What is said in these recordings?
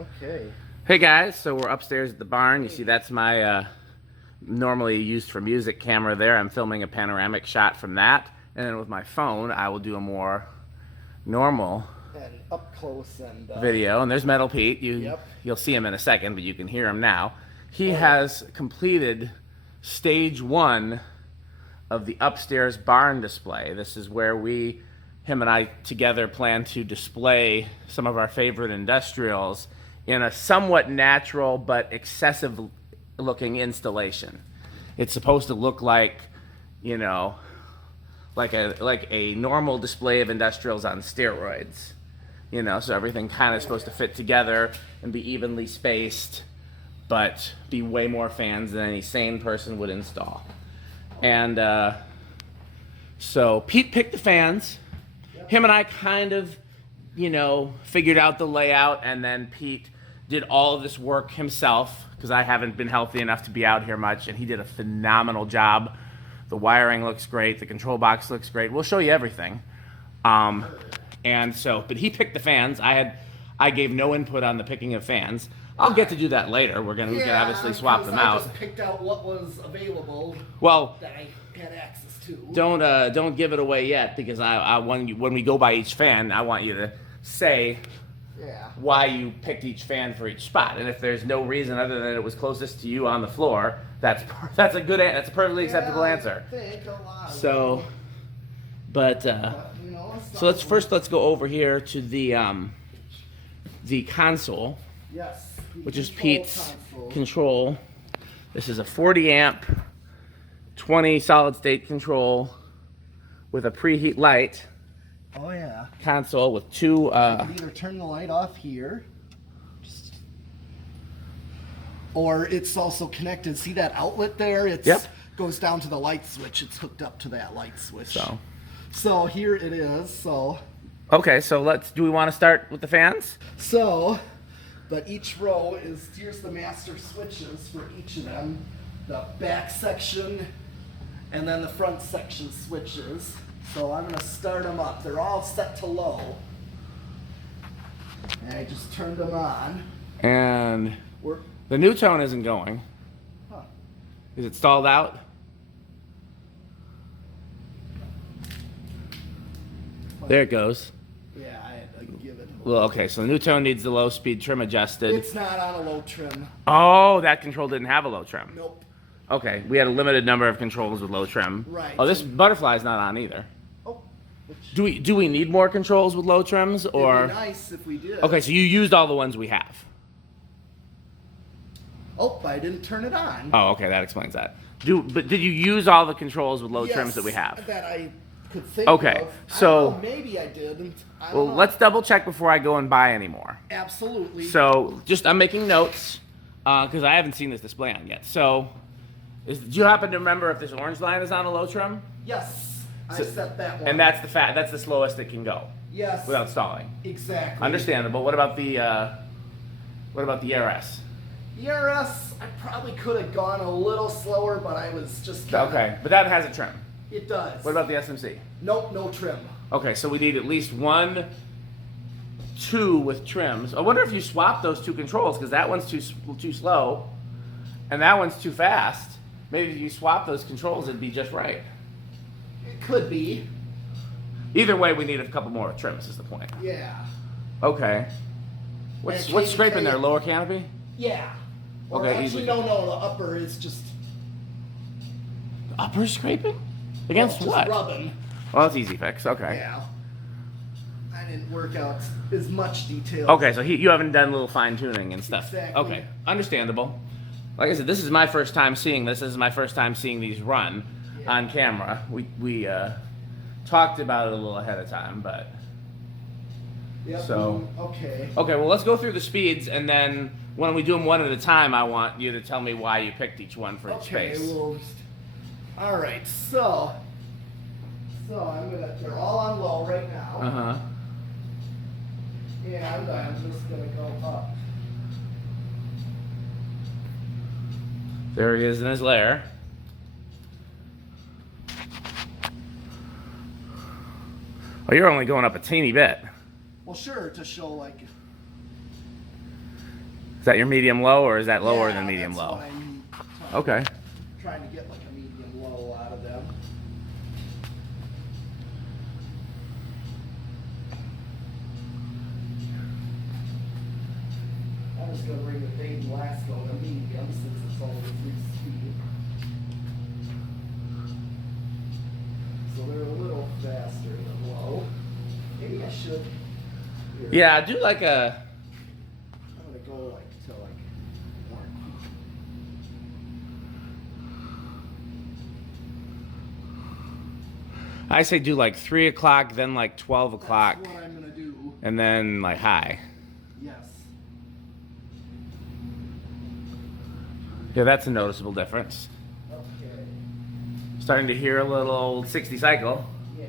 Okay. Hey guys, so we're upstairs at the barn. You see that's my normally used for music camera there. I'm filming a panoramic shot from that. And then with my phone, I will do a more normal And up close and video. And there's Metal Pete. Yep. You'll see him in a second, but you can hear him now. He has completed stage 1 of the upstairs barn display. This is where him and I together plan to display some of our favorite industrials in a somewhat natural but excessive looking installation. It's supposed to look like, you know, like a normal display of industrials on steroids. You know, so everything kind of supposed to fit together and be evenly spaced, but be way more fans than any sane person would install. And so Pete picked the fans. Him and I kind of, you know, figured out the layout, and then Pete did all of this work himself because I haven't been healthy enough to be out here much, and he did a phenomenal job. The wiring looks great. The control box looks great. We'll show you everything. And so, but he picked the fans. I gave no input on the picking of fans. I'll get to do that later. We can obviously swap them out. I just picked out what was available. Well, that I had access to. Don't give it away yet, because when we go by each fan, I want you to say why you picked each fan for each spot. And if there's no reason other than it was closest to you on the floor, that's a perfectly acceptable answer. I think a lot. So, but so let's go over here to the console. Yes. Which is Pete's control. This is a 40 amp, 20 solid state control with a preheat light. Oh yeah. Console with two. You can either turn the light off here, or it's also connected. See that outlet there? It's goes down to the light switch. It's hooked up to that light switch. So here it is. So. Okay, so do we want to start with the fans? But each row here's the master switches for each of them. The back section and then the front section switches. So I'm gonna start them up. They're all set to low. And I just turned them on. And the new tone isn't going. Huh. Is it stalled out? There it goes. Yeah, I had to give it. Well, okay, so the new tone needs the low speed trim adjusted. It's not on a low trim. Oh, that control didn't have a low trim. Nope. Okay, we had a limited number of controls with low trim. Right. Oh, this butterfly's not on either. Oh. Do we need more controls with low trims, or? It'd be nice if we did. Okay, so you used all the ones we have. Oh, I didn't turn it on. Oh, okay, that explains that. But did you use all the controls with low trims that we have? That I could think okay, of. so I don't know, maybe I didn't. Well, let's double check before I go and buy any more. Absolutely. So I'm making notes because I haven't seen this display on yet. So do you happen to remember if this orange line is on a low trim? Yes, I set that one. And that's the slowest it can go. Yes. Without stalling. Exactly. Understandable. What about the ERS? ERS, I probably could have gone a little slower, but I was just okay, but that has a trim. It does. What about the SMC? Nope, no trim. Okay, so we need at least 1, 2 with trims. I wonder if you swap those two controls, because that one's too slow, and that one's too fast. Maybe if you swap those controls, it'd be just right. It could be. Either way, we need a couple more trims. Is the point? Yeah. Okay. What's scraping there? Lower canopy? Yeah. Or Okay. actually, no. The upper is just. The upper scraping? Against what? Rubbing. Well, that's easy fix. Okay. Yeah. I didn't work out as much detail. Okay, so you haven't done a little fine tuning and stuff. Exactly. Okay, understandable. Like I said, this is my first time seeing this. This is my first time seeing these run on camera. We talked about it a little ahead of time, but. Yep. So. Okay. Okay, well, let's go through the speeds, and then when we do them one at a time, I want you to tell me why you picked each one for each space. Well, all right, so they're all on low right now. Uh-huh. And I'm just gonna go up. There he is in his lair. Oh, you're only going up a teeny bit. Well, sure, to show like Is that your medium low, or is that lower Yeah, than medium that's low? what I'm Okay. trying to get like a medium low out of them. I'm just gonna bring the Dayton Lasco to medium since it's only 3-speed. So they're a little faster than low. Maybe I should. Here. Yeah, I do like a. I'm gonna go like to like 1. I say do like 3 o'clock, then like 12 o'clock, That's what I'm gonna do. and then like high. Yes. Yeah, that's a noticeable difference. Okay. Starting to hear a little 60 cycle. Yeah.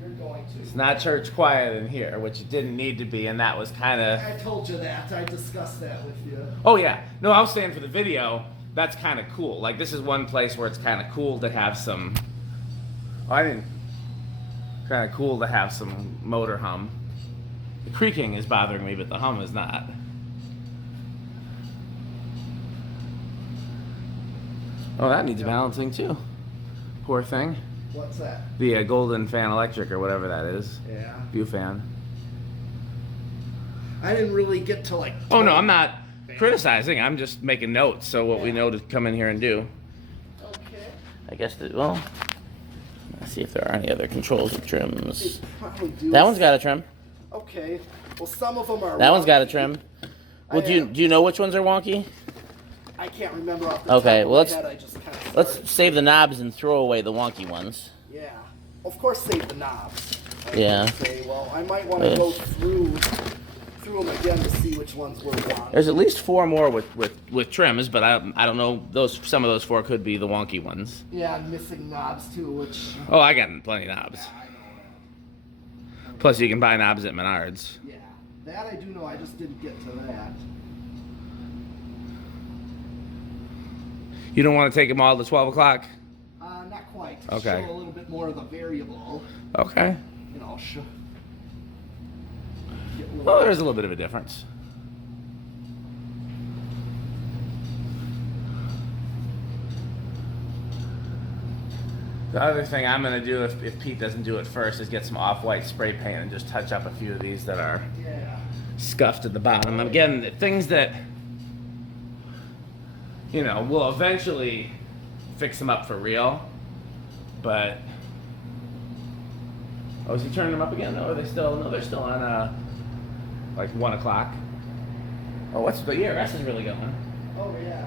You're going to. It's not church quiet in here, which it didn't need to be, and that was kind of. I told you that. I discussed that with you. Oh yeah, no, I was saying for the video, that's kind of cool. Like this is one place where it's kind of cool to have some. Oh, I didn't. Kind of cool to have some motor hum. The creaking is bothering me, but the hum is not. Oh, that needs balancing too. Poor thing. What's that? The Golden Fan Electric or whatever that is. Yeah. View fan. I didn't really get to like. Oh no, I'm not criticizing. I'm just making notes. So what we know to come in here and do. Okay. I guess that, well, let's see if there are any other controls with trims. They probably do. That one's got a trim. Okay. Well, some of them are. That one's got a wonky. trim. Well, do you know which ones are wonky? I can't remember off the Okay, top well, of my head. I just kind of. Let's save the knobs and throw away the wonky ones. Yeah. Of course, save the knobs. I Yeah. would say, well, I might want to go through them again to see which ones were wrong. There's at least 4 more with trims, but I don't know. Some of those 4 could be the wonky ones. Yeah, I'm missing knobs too, which. Oh, I got plenty of knobs. I know. Plus, you can buy knobs at Menards. Yeah, that I do know. I just didn't get to that. You don't want to take them all to 12 o'clock? Not quite. Okay. Show a little bit more of the variable. Okay. You know, Well, there's a little bit of a difference. The other thing I'm going to do, if Pete doesn't do it first, is get some off-white spray paint and just touch up a few of these that are scuffed at the bottom. Again, things that, you know, we'll eventually fix them up for real, but... Oh, is he turning them up again? No, are they still? No, they're still on, like 1 o'clock. Oh, what's the ERS is really going? Oh yeah.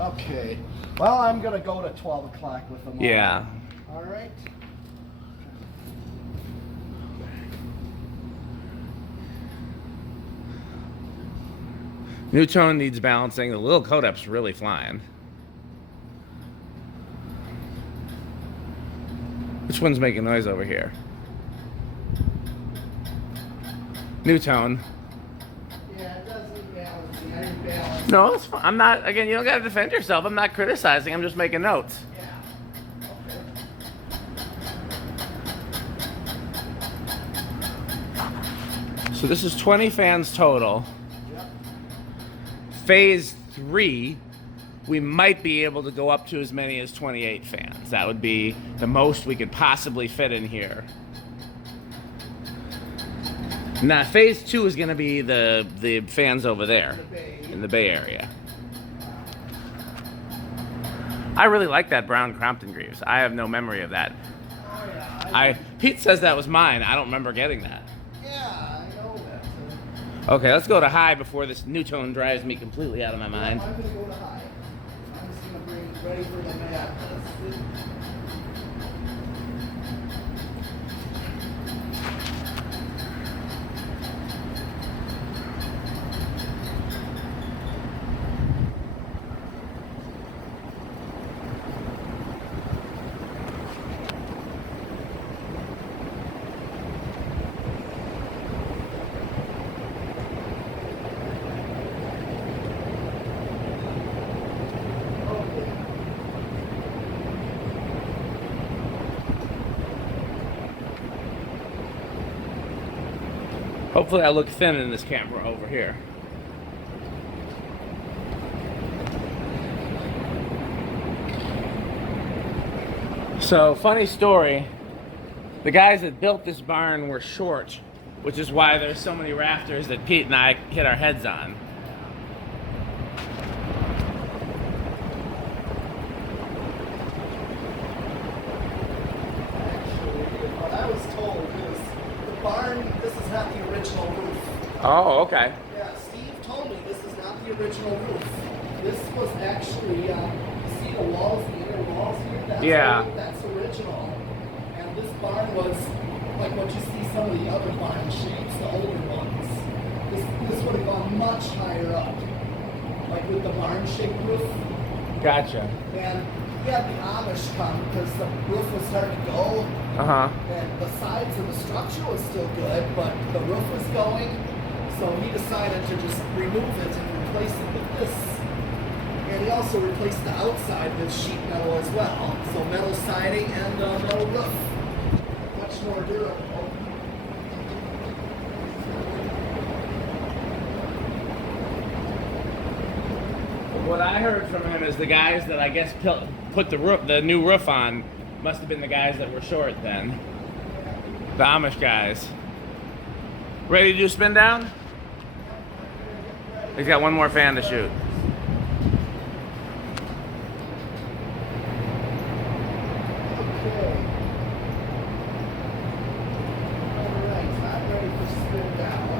Okay. Well, I'm gonna go to 12 o'clock with them. Yeah. All right. New tone needs balancing. The little Codep's really flying. Which one's making noise over here? New tone. Yeah, it does need balancing. I didn't balance. No, it's fine. I'm not, again, you don't gotta defend yourself. I'm not criticizing. I'm just making notes. Yeah. Okay. So this is 20 fans total. Yep. Phase 3, we might be able to go up to as many as 28 fans. That would be the most we could possibly fit in here. Now, phase 2 is going to be the fans over there in the Bay Area. I really like that brown Crompton Greaves. I have no memory of that. Oh yeah. Pete says that was mine. I don't remember getting that. Yeah, I know that. Okay, let's go to high before this new tone drives me completely out of my mind. I'm gonna go to high. I'm just gonna bring ready for the map. Hopefully I look thin in this camera over here. So, funny story, the guys that built this barn were short, which is why there's so many rafters that Pete and I hit our heads on. What I was told is the barn, this is not the original roof. Oh, okay. Yeah, Steve told me this is not the original roof. This was actually, you see the walls, the inner walls here? That's original. And this barn was like what you see some of the other barn shapes, the older ones. This would have gone much higher up, like with the barn shaped roof. Gotcha. And he had the Amish come because the roof was starting to go. And the sides of the structure was still good, but the roof was going. So he decided to just remove it and replace it with this. And he also replaced the outside with sheet metal as well. So metal siding and metal roof. Much more durable. What I heard from him is the guys that I guess put the new roof on must have been the guys that were short then. The Amish guys. Ready to do spin down? He's got one more fan to shoot.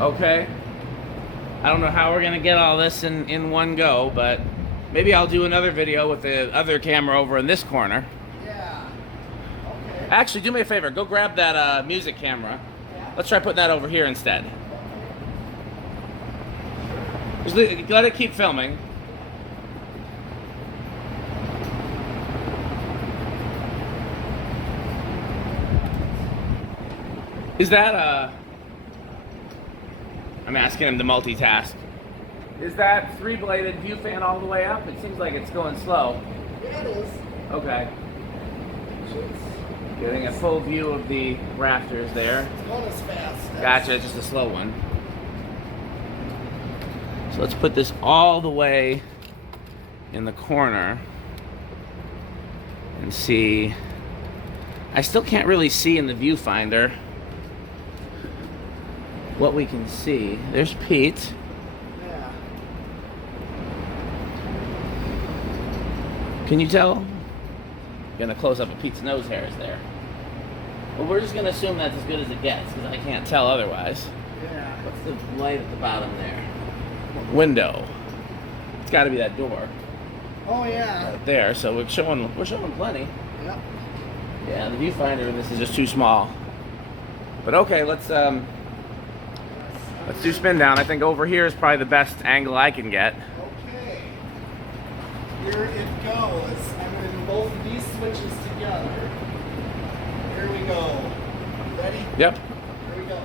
Okay. I don't know how we're gonna get all this in one go, but maybe I'll do another video with the other camera over in this corner. Yeah. Okay. Actually, do me a favor. Go grab that music camera. Yeah. Let's try putting that over here instead. Just let it keep filming. Is that I'm asking him to multitask. Is that 3-bladed view fan all the way up? It seems like it's going slow. Yeah, it is. Okay. Getting a full view of the rafters there. It's going as fast. Gotcha, just a slow one. So let's put this all the way in the corner and see. I still can't really see in the viewfinder what we can see. There's Pete. Yeah. Can you tell? I'm gonna close up of Pete's nose hairs there. Well, we're just gonna assume that's as good as it gets because I can't tell otherwise. Yeah. What's the light at the bottom there? Window. It's got to be that door Oh yeah. right there. So we're showing plenty. Yep. Yeah, the viewfinder. This is just too small. But okay, let's do spin down. I think over here is probably the best angle I can get. Okay. Here it goes. I'm going to do both of these switches together. Here we go. Ready? Yep. Here we go.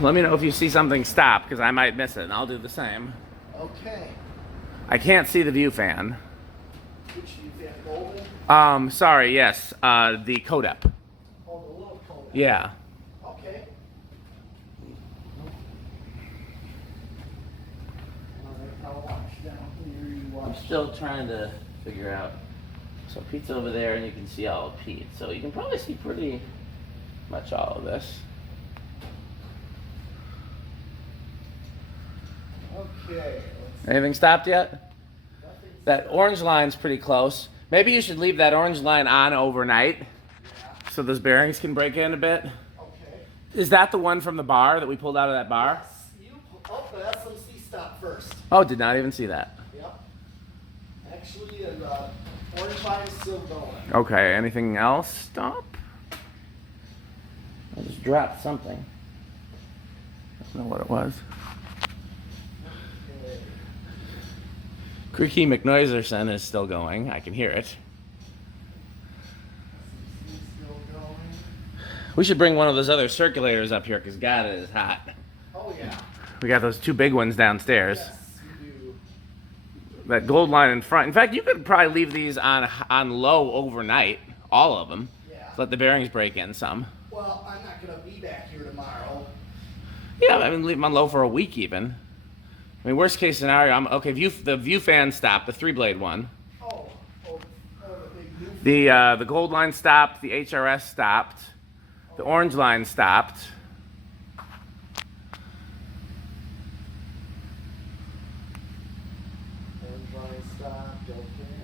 Let me know if you see something stop because I might miss it, and I'll do the same. Okay. I can't see the view fan. Which you fan, golden? Sorry. Yes. The Codep. Oh, the little cone. Yeah. Okay. Alright, I'll watch down here. You I'm watch. still trying to figure out. So Pete's over there, and you can see all of Pete. So you can probably see pretty much all of this. Okay. Anything stopped yet? Nothing. That orange line's pretty close. Maybe you should leave that orange line on overnight Yeah. so those bearings can break in a bit. Okay. Is that the one from the bar that we pulled out of that bar? Yes. The SMC stopped first. Oh, did not even see that. Yep. Actually, and orange line's still going. Okay, anything else stop? I just dropped something. I don't know what it was. Okay. Creaky McNoiserson is still going. I can hear it. SMC still going. We should bring one of those other circulators up here because God, it is hot. Oh yeah. We got those two big ones downstairs. Yes, we do. That gold line in front. In fact, you could probably leave these on low overnight, all of them. Yeah. Let the bearings break in some. Well, I'm not gonna be back here tomorrow. Yeah, I mean, leave them on low for a week even. I mean, worst case scenario, okay. The view fan stopped, the 3-blade one. The big new The gold line stopped. The HRS stopped. The orange line stopped. orange line stopped, okay.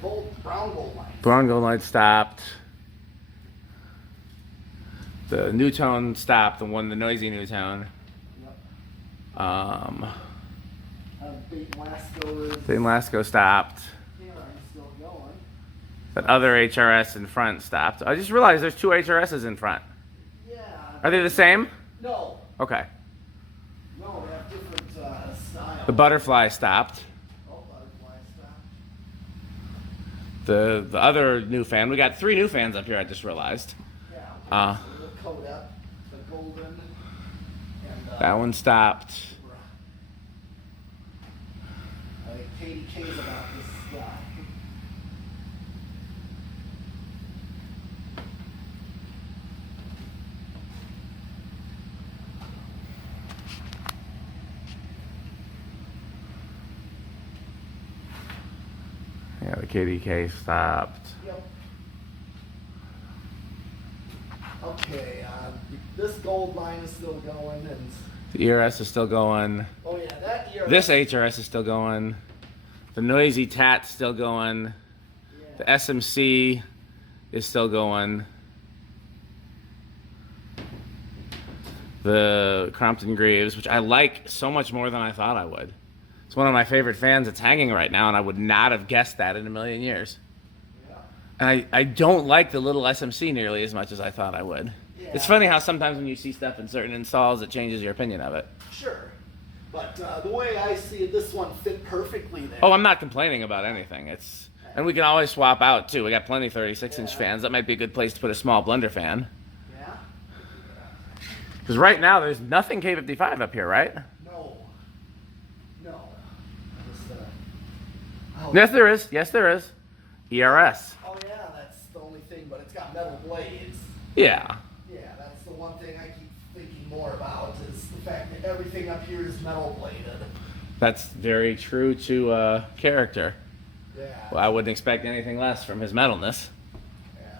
The brown gold line. Brown gold line stopped. The new tone stopped. The noisy new tone. Yep. Big Lasco is. Big Lasco stopped. Still going. That other HRS in front stopped. I just realized there's 2 HRSs in front. Yeah. Are they the same? No. Okay. No, they have different styles. The butterfly stopped. Oh, butterfly stopped. The other new fan. We got 3 new fans up here. I just realized. Yeah. So the Kodak, the golden, and That one stopped. I think Katie cares about this stuff. Yeah, the KDK stopped. Yep. Okay, this gold line is still going, and The ERS is still going. oh yeah, that ERS. This HRS is still going. The noisy Tat's still going. Yeah. The SMC is still going. The Crompton Greaves, which I like so much more than I thought I would. It's one of my favorite fans. It's hanging right now, and I would not have guessed that in a million years. Yeah. And I don't like the little SMC nearly as much as I thought I would. Yeah. It's funny how sometimes when you see stuff in certain installs, it changes your opinion of it. Sure. But the way I see it, this one fit perfectly there. Oh, I'm not complaining about anything. And we can always swap out too. We got plenty of 36-inch fans. That might be a good place to put a small blender fan. Yeah? Because right now there's nothing K55 up here, right? No. No. Just, Yes, there is. Yes, there is. ERS. Oh yeah, that's the only thing, but it's got metal blades. Yeah. Yeah, that's the one thing I keep thinking more about is the fact that everything up here is metal bladed. That's very true to character. Yeah. Well, I wouldn't expect anything less from his metalness. Yeah.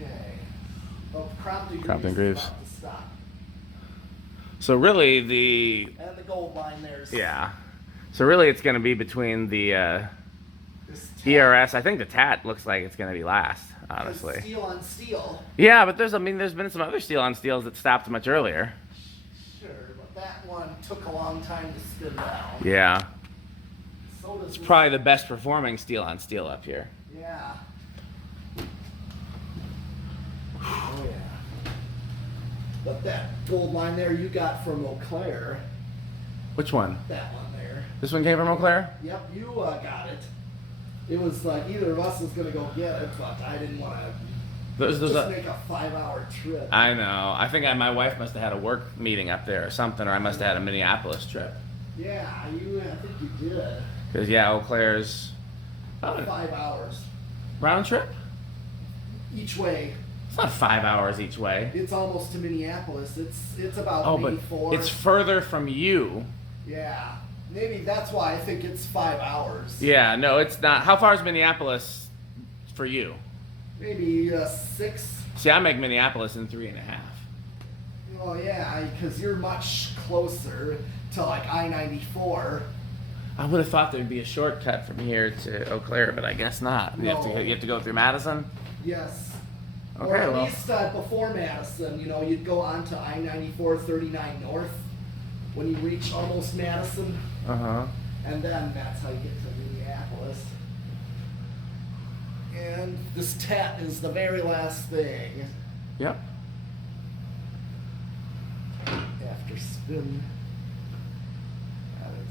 Okay. Oh, Crompton Greaves. About to stop. So really the And the gold line there's. yeah. So really it's going to be between the This ERS. I think the TAT looks like it's going to be last, honestly. Steel on steel. Yeah, but there's been some other steel on steels that stopped much earlier. Sure, but that one took a long time to spin down. Yeah. So does this. Probably the best performing steel on steel up here. Yeah. Oh yeah. But that gold line there you got from Eau Claire, Which one? that one there. This one came from Eau Claire? Yep, you got it. It was like either of us was gonna go get it, but I didn't want to Those just make a 5-hour trip. I know. I think my wife must have had a work meeting up there or something, or I must have had a Minneapolis trip. Yeah, I think you did. Because, yeah, Eau Claire's 5 hours round trip? each way. It's not 5 hours each way. It's almost to Minneapolis. It's about Oh, maybe but 4. it's further from you. Yeah, maybe that's why I think it's 5 hours. Yeah, no, it's not. How far is Minneapolis for you? Maybe 6. See, I make Minneapolis in 3.5. Oh yeah, because you're much closer to like I-94. I would have thought there'd be a shortcut from here to Eau Claire, but I guess not. You No. have to go through Madison? Yes. Okay, or at well. least before Madison, you'd go on to I-94 39 North when you reach almost Madison, Uh-huh. and then that's how you get to Minneapolis. And this TAT is the very last thing Yep. after spin. That is.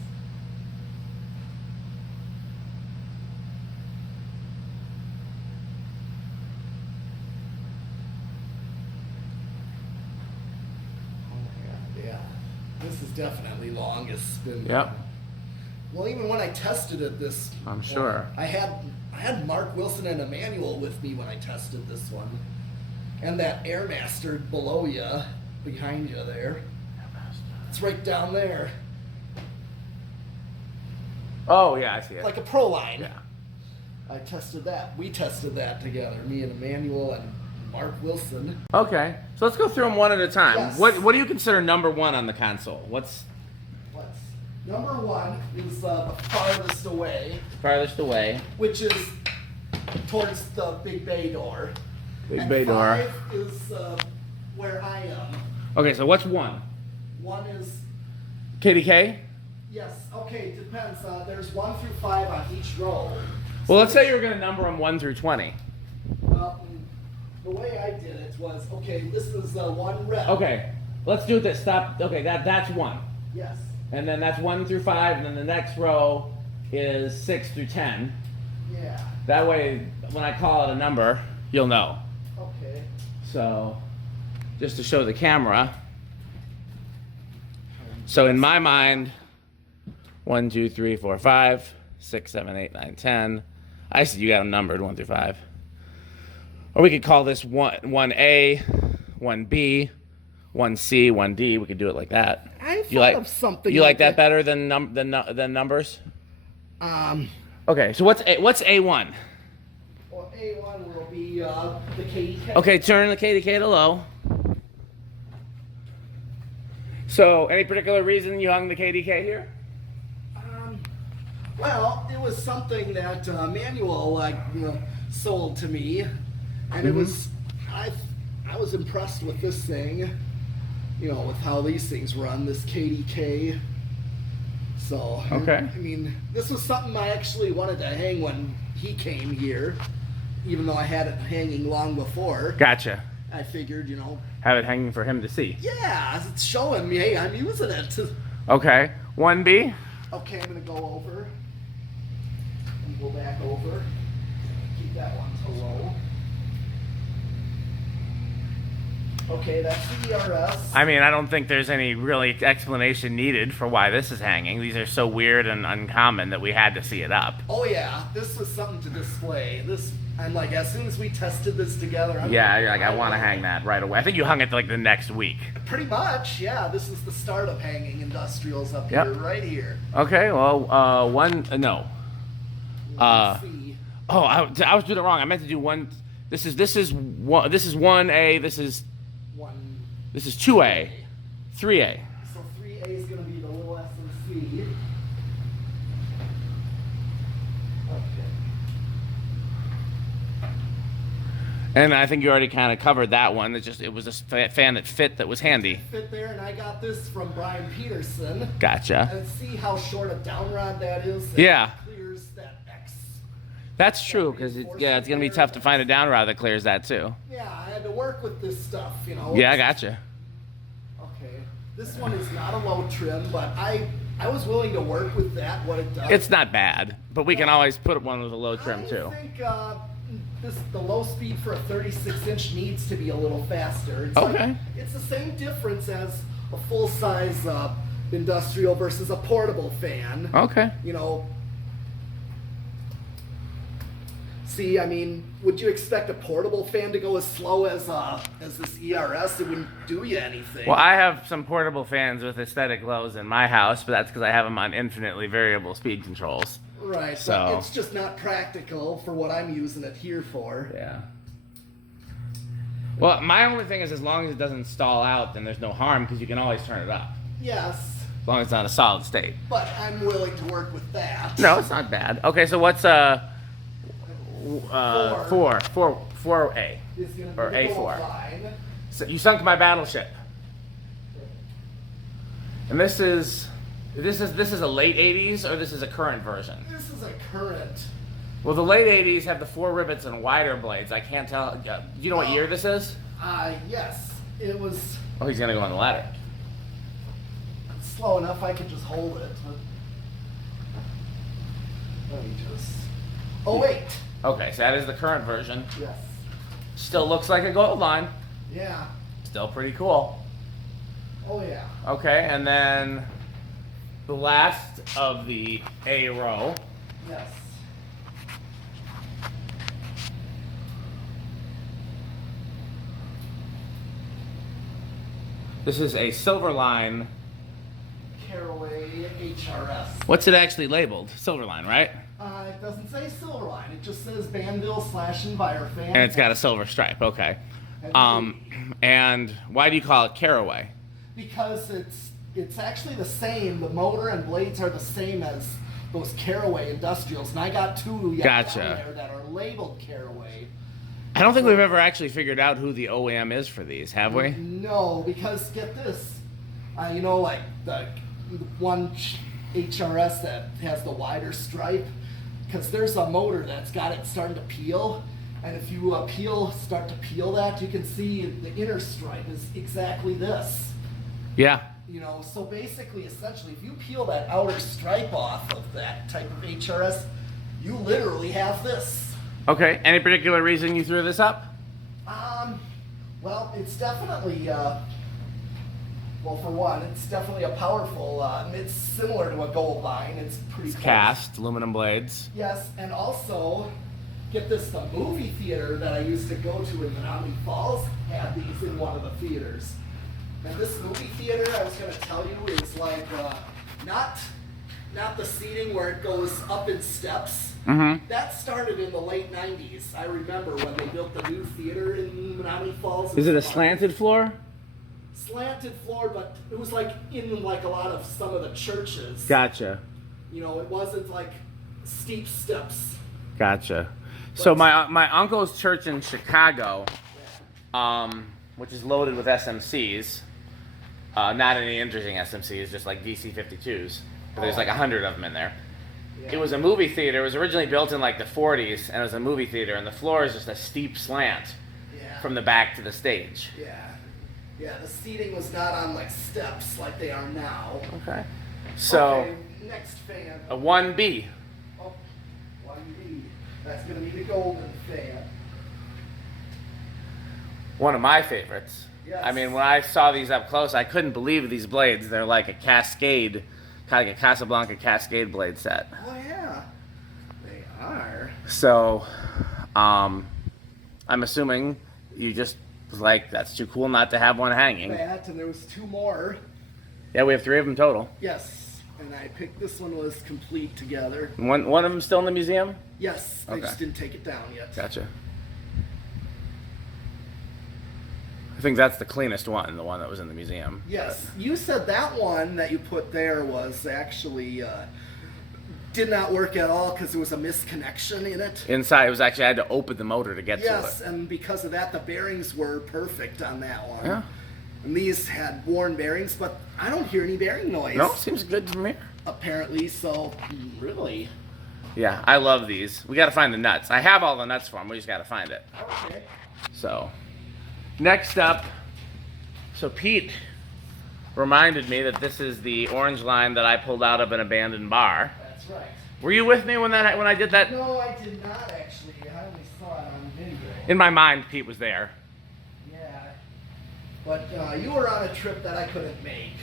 Oh, yeah. This is definitely longest spin. Yep. Well, even when I tested it, this. I'm sure. I had Mark Wilson and Emmanuel with me when I tested this one. And that Airmaster below you, behind you there. It's right down there. Oh, yeah, I see it. Like a Pro Line. Yeah. I tested that. We tested that together, me and Emmanuel and Mark Wilson. Okay, so let's go through them one at a time. Yes. What do you consider number one on the console? What's Number one is the farthest away, farthest away? which is towards the big bay door. Big And bay door. 5 is where I am. Okay, so what's one? 1 is, KDK? yes, okay, depends. There's 1 through 5 on each row. Well, let's say you were going to number them 1 through 20. The way I did it was, okay, this is 1 rep. Okay, let's do this. Stop. Okay, that's 1. Yes. And then that's 1 through 5, and then the next row is 6 through 10. Yeah. That way, when I call out a number, you'll know. Okay. So, just to show the camera. So in my mind, 1, 2, 3, 4, 5, 6, 7, 8, 9, 10. I see you got them numbered 1 through 5. Or we could call this 1A, 1B, 1C, 1D. We could do it like that. I thought of something. You like that better than numbers? Um. Okay, so what's A1? Well, A1 will be the KDK. Okay, turn the KDK to low. So, any particular reason you hung the KDK here? Well, it was something that Manuel sold to me, and it was I was impressed with this thing, with how these things run, this KDK. So, Okay. I mean, this was something I actually wanted to hang when he came here, even though I had it hanging long before. Gotcha. I figured, Have it hanging for him to see. yeah, it's showing me, hey, I'm using it. Okay, 1B. Okay, I'm gonna go over and go back over. Keep that one to low. Okay, that's the ERS. I mean, I don't think there's any really explanation needed for why this is hanging. These are so weird and uncommon that we had to see it up. Oh yeah, this was something to display. I'm like, as soon as we tested this together, Yeah, you're like, I want to hang that right away. I think you hung it like the next week. Pretty much, yeah. This is the start of hanging industrials up here, right here. Okay, well, no. Let's see. Oh, I was doing it wrong. I meant to do one. This is 1A. This is 2A, 3A. So 3A is going to be the little SMC. Okay. And I think you already kind of covered that one. It was a fan that was handy. Fit there, and I got this from Brian Peterson. Gotcha. And see how short a downrod that is? Yeah. It clears that X. That's true, because it's going to be tough to find a downrod that clears that too. Yeah, I had to work with this stuff, Yeah, I gotcha. Okay. This one is not a low trim, but I was willing to work with that, what it does. It's not bad, but we can always put one with a low trim too. I think the low speed for a 36-inch needs to be a little faster. It's Okay. It's the same difference as a full-size industrial versus a portable fan. Okay. See, I mean, would you expect a portable fan to go as slow as this ERS? It wouldn't do you anything. Well, I have some portable fans with aesthetic lows in my house, but that's because I have them on infinitely variable speed controls. Right, So but it's just not practical for what I'm using it here for. Yeah. Well, my only thing is as long as it doesn't stall out, then there's no harm because you can always turn it up. Yes, As long as it's not a solid state. but I'm willing to work with that. No, it's not bad. Okay, so what's 4A It's gonna be or the A4? gold line. So you sunk my battleship. And this is a late 80s or this is a current version? This is a current. Well, the late 80s have the 4 rivets and wider blades. I can't tell. Do you know what year this is? Yes, it was Oh, he's gonna go on the ladder. slow enough I could just hold it. Let me just. Oh wait. Okay, so that is the current version. Yes. Still looks like a gold line. Yeah. Still pretty cool. Oh yeah. Okay, and then the last of the A row. Yes. This is a Silverline. Caraway HRS. What's it actually labeled? Silverline, right? It doesn't say Silverline. It just says Banville/Envirofan. And it's got a silver stripe. Okay. And why do you call it Caraway? Because it's actually the same. The motor and blades are the same as those Caraway Industrials, and I got two down there that are labeled Caraway. I don't think we've ever actually figured out who the OEM is for these, have we? No, because get this, you know, like the one HRS that has the wider stripe, because there's a motor that's got it starting to peel, and if you start to peel that, you can see the inner stripe is exactly this. Yeah. You know, so basically, essentially, if you peel that outer stripe off of that type of HRS, you literally have this. Okay. Any particular reason you threw this up? Well, it's definitely, well, for one, it's definitely a powerful, it's similar to a gold line. It's pretty close. Cast, aluminum blades. Yes, and also, get this, the movie theater that I used to go to in Menominee Falls had these in one of the theaters. And this movie theater, I was going to tell you, is like not the seating where it goes up in steps. Mm-hmm. That started in the late 90s. I remember when they built the new theater in Menominee Falls. Is it a slanted floor? Slanted floor, but it was like in like a lot of some of the churches. Gotcha. You know, it wasn't like steep steps. Gotcha. So my uncle's church in Chicago, which is loaded with SMCs. Not any interesting SMCs, just like DC-52s. But there's like 100 of them in there. Yeah. It was a movie theater. It was originally built in like the 40s, and it was a movie theater, and the floor is just a steep slant from the back to the stage. Yeah. Yeah, the seating was not on like steps like they are now. Okay. So, okay, next fan. A 1B. Oh, 1B. That's going to be the golden fan. One of my favorites. Yes. I mean, when I saw these up close, I couldn't believe these blades. They're like a Cascade, kind of like a Casablanca Cascade blade set. Oh, yeah. They are. So, I'm assuming you just was like, that's too cool not to have one hanging. That, and there was two more. Yeah, we have 3 of them total. Yes, and I picked this one was complete together. One of them still in the museum? Yes, I Okay. just didn't take it down yet. Gotcha. I think that's the cleanest one, the one that was in the museum. Yes, you said that one that you put there was actually did not work at all because there was a misconnection in it. Inside, it was actually, I had to open the motor to get to it. Yes, and because of that, the bearings were perfect on that one. Yeah. And these had worn bearings, but I don't hear any bearing noise. No, seems good to me. Apparently, so really. Yeah, I love these. We got to find the nuts. I have all the nuts for them. We just got to find it. Okay. So, next up, so Pete reminded me that this is the orange line that I pulled out of an abandoned bar. That's right. Were you with me when I did that? No, I did not actually. I only saw it on video. In my mind, Pete was there. Yeah. But you were on a trip that I couldn't make.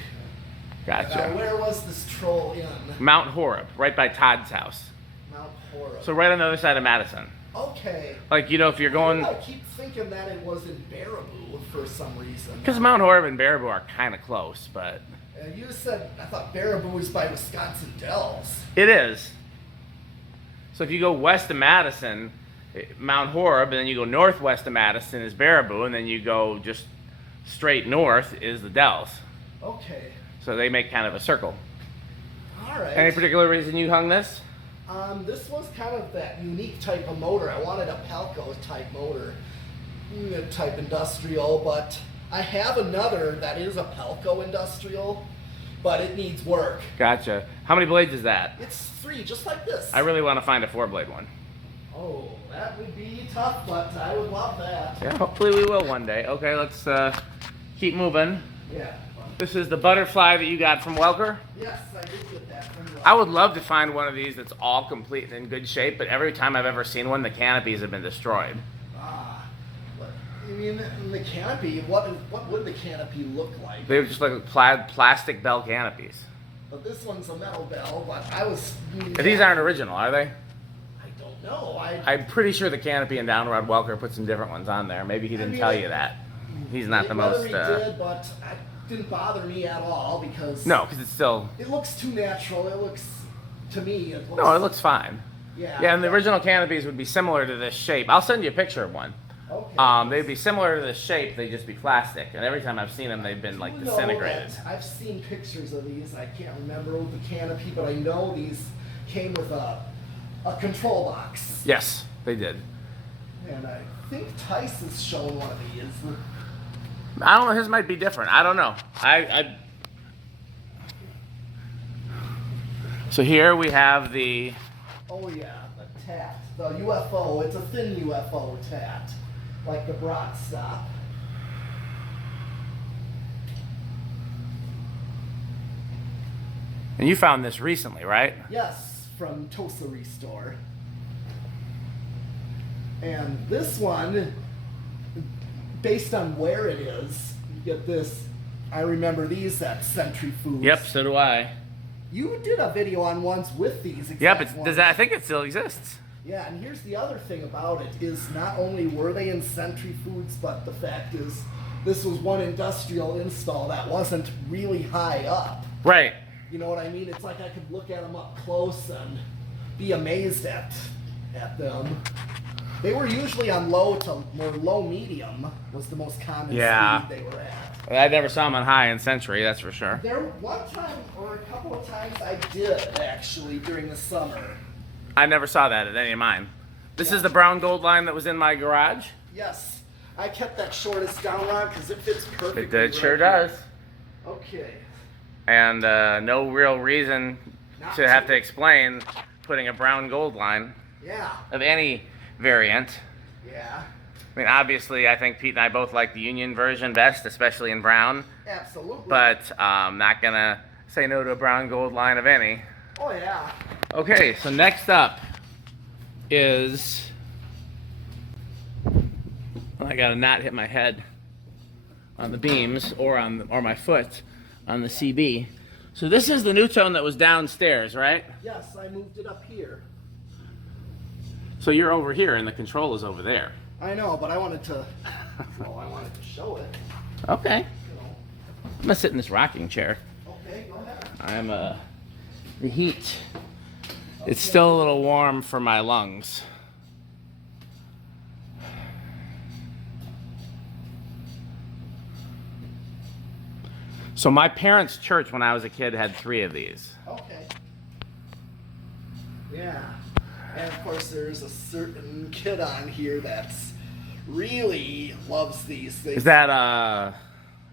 Gotcha. Where was this troll in? Mount Horeb, right by Todd's house. Mount Horeb. So right on the other side of Madison. Okay. Like, you know, if you're going... I keep thinking that it was in Baraboo for some reason. Because Mount Horeb and Baraboo are kind of close, but... You said, I thought Baraboo was by Wisconsin Dells. It is. So if you go west of Madison, Mount Horeb, and then you go northwest of Madison is Baraboo, and then you go just straight north is the Dells. Okay. So they make kind of a circle. All right. Any particular reason you hung this? This was kind of that unique type of motor. I wanted a Palco type motor, type industrial, but I have another that is a Palco industrial, but it needs work. Gotcha. How many blades is that? It's 3, just like this. I really want to find a 4-blade one. Oh, that would be tough, but I would love that. Yeah, hopefully we will one day. Okay, let's keep moving. Yeah. This is the butterfly that you got from Welker. Yes, I did get that from I would love to find one of these that's all complete and in good shape, but every time I've ever seen one, the canopies have been destroyed. You mean the canopy? What would the canopy look like? They were just like plastic bell canopies. But this one's a metal bell, but I was... These aren't original, are they? I don't know. I'm pretty sure the canopy and downrod Welker put some different ones on there. Maybe he didn't tell you that. He's not the most... Whether he did, but didn't bother me at all because No, because it's still. it looks too natural. It looks, to me, it looks. No, it looks fine. Yeah. Yeah, and the original canopies would be similar to this shape. I'll send you a picture of one. Okay. They'd be similar to this shape. They'd just be plastic. And every time I've seen them, they've been like You know disintegrated. that I've seen pictures of these. I can't remember the canopy, but I know these came with a control box. Yes, they did. And I think Tice has shown one of these. I don't know. His might be different. I don't know. So here we have the. Oh yeah, the tat, the UFO. It's a thin UFO tat, like the broad stop. And you found this recently, right? Yes, from Tosa Restore. And this one, based on where it is, you get this. I remember these at Century Foods. Yep. So do I. You did a video on ones with these. Yep. Exact ones. I think it still exists. Yeah, and here's the other thing about it is not only were they in Century Foods, but the fact is this was one industrial install that wasn't really high up. Right. You know what I mean? It's like I could look at them up close and be amazed at them. They were usually on low to more low medium was the most common Yeah. speed they were at. I never saw them on high in Century, that's for sure. There one time or a couple of times I did actually during the summer. I never saw that at any of mine. This is the brown gold line that was in my garage. Yes, I kept that shortest downrod because it fits perfectly. It sure right does. here. Okay. And no real reason Not to have to. to explain putting a brown gold line Yeah. of any variant. Yeah. I mean, obviously, I think Pete and I both like the Union version best, especially in brown. Absolutely. But I'm not gonna say no to a brown gold line of any. Oh yeah. Okay, so next up is. Well, I got a knot hit my head on the beams or my foot on the CB. So this is the new tone that was downstairs, right? Yes, I moved it up here. So you're over here and the control is over there. I know, but I wanted to. I wanted to show it. Okay. You know. I'm gonna sit in this rocking chair. Okay, go ahead. I'm the heat. It's still a little warm for my lungs. So my parents' church when I was a kid had 3 of these. Okay. Yeah. And of course, there's a certain kid on here that's really loves these things. Is that I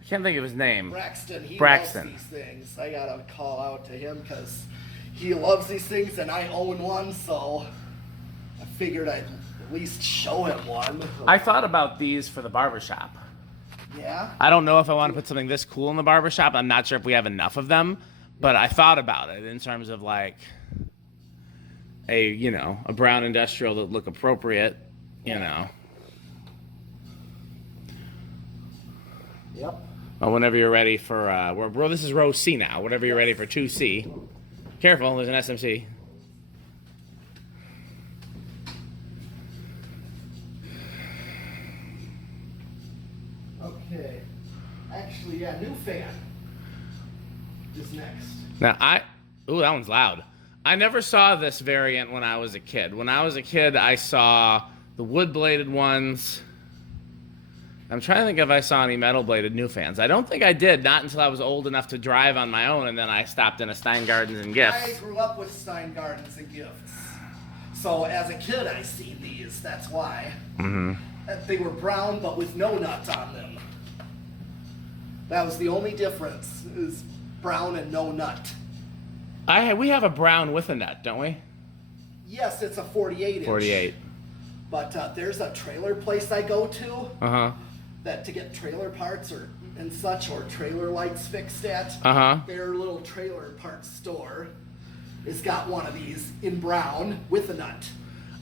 can't think of his name. Braxton? He Braxton. loves these things. I gotta call out to him because he loves these things, and I own one, so I figured I'd at least show him one. I thought about these for the barbershop. Yeah. I don't know if I want to put something this cool in the barbershop. I'm not sure if we have enough of them, but I thought about it in terms of like a brown industrial that look appropriate, Yep. Well, whenever you're ready for this is row C now. Whenever you're ready for 2C. Careful, there's an SMC. Okay. Actually, yeah, new fan is next. Now that one's loud. I never saw this variant when I was a kid. When I was a kid, I saw the wood-bladed ones. I'm trying to think if I saw any metal-bladed new fans. I don't think I did, not until I was old enough to drive on my own, and then I stopped in a Stein Gardens and I Gifts. grew up with Stein Gardens and Gifts. So as a kid, I seen these. That's why. Mm-hmm. They were brown, but with no nuts on them. That was the only difference, is brown and no nut. We have a brown with a nut, don't we? Yes, it's a 48 inch. 48. But there's a trailer place I go to Uh-huh. that to get trailer parts and such, or trailer lights fixed at. Uh-huh. Their little trailer parts store has got one of these in brown with a nut.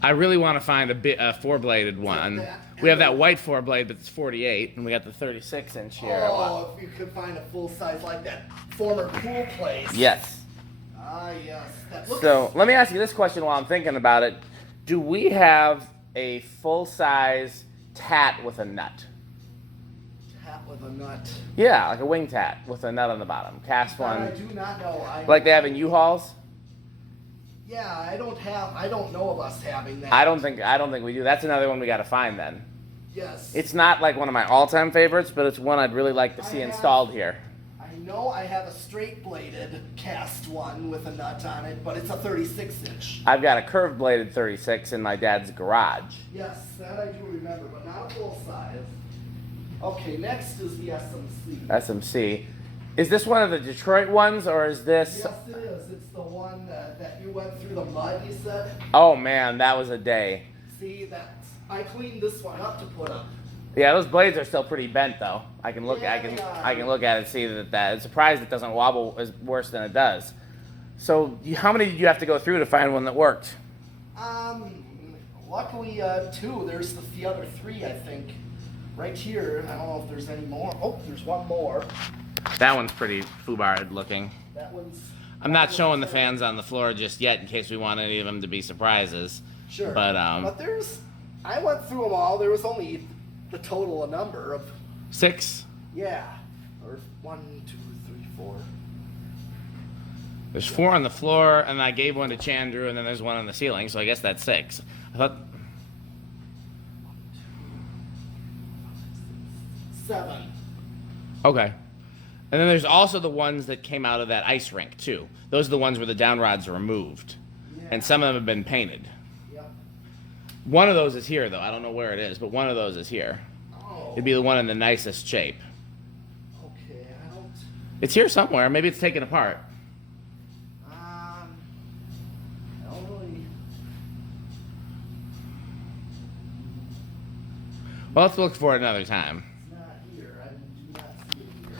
I really want to find a 4-bladed one. that. We have that white 4-blade, but it's 48, and we got the 36-inch here. Oh, if you could find a full size like that former pool place. Yes. Ah, yes. That looks. So let me ask you this question while I'm thinking about it. Do we have a full-size tat with a nut? Hat with a nut. Yeah, like a winged hat with a nut on the bottom. Cast I one. do not know. Like they have in U-Hauls? Yeah, I don't know of us having that. I don't think we do. That's another one we got to find then. Yes. It's not like one of my all-time favorites, but it's one I'd really like to see installed here. I know I have a straight-bladed cast one with a nut on it, but it's a 36-inch. I've got a curved-bladed 36 in my dad's garage. Yes, that I do remember, but not a full size. Okay, next is the SMC. SMC. Is this one of the Detroit ones, or is this... Yes, it is. It's the one that you went through the mud, you said? Oh, man, that was a day. See, I cleaned this one up to put up. Yeah, those blades are still pretty bent, though. I can look at it and see that I'm surprised it doesn't wobble as worse than it does. So, how many did you have to go through to find one that worked? Luckily, 2. There's the other 3, I think. Right here, I don't know if there's any more. Oh, there's one more. That one's pretty foobarred looking. That one's... I'm not showing the fans on the floor just yet in case we want any of them to be surprises. Sure. But there's... I went through them all. There was only the total a number of... 6? Yeah. Or 1, 2, 3, 4. There's 4 on the floor, and I gave one to Chandru, and then there's one on the ceiling, so I guess that's 6. I thought... 7. Okay. And then there's also the ones that came out of that ice rink, too. Those are the ones where the downrods are removed. Yeah. And some of them have been painted. Yep. One of those is here, though. I don't know where it is, but one of those is here. Oh. It'd be the one in the nicest shape. Okay, I don't... It's here somewhere. Maybe it's taken apart. I don't really... Well, let's look for it another time. It's not here. I do not see it here.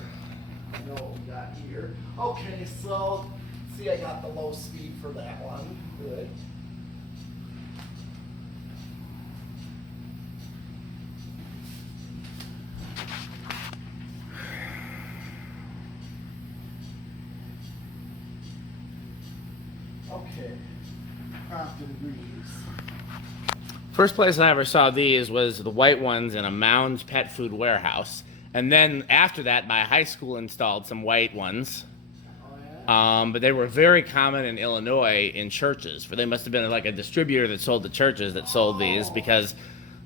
I know we got here. Okay, so... See, I got the low speed for that one. Good. Okay. Crompton Greaves. First place I ever saw these was the white ones in a Mound's pet food warehouse. And then after that, my high school installed some white ones. Oh, yeah? But they were very common in Illinois in churches. For they must have been like a distributor that sold to churches that sold these, because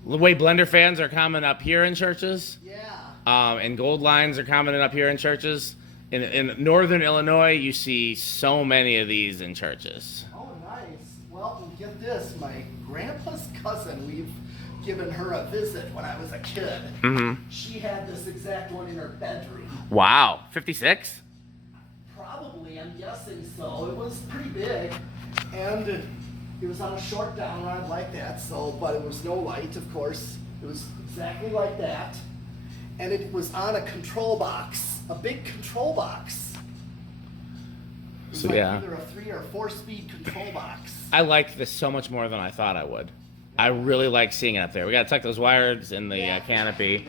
the way blender fans are common up here in churches, Yeah. and gold lines are common up here in churches. In northern Illinois, you see so many of these in churches. Oh, nice. Well, get this. My grandpa's cousin, we've given her a visit when I was a kid. Mm-hmm. She had this exact one in her bedroom. Wow, 56? Probably, I'm guessing so. It was pretty big. And it was on a short downrod like that, but it was no light, of course. It was exactly like that. And it was on a control box, a big control box. It was So, like yeah. either a 3 or 4 speed control box. I liked this so much more than I thought I would. I really like seeing it up there. We got to tuck those wires in the canopy.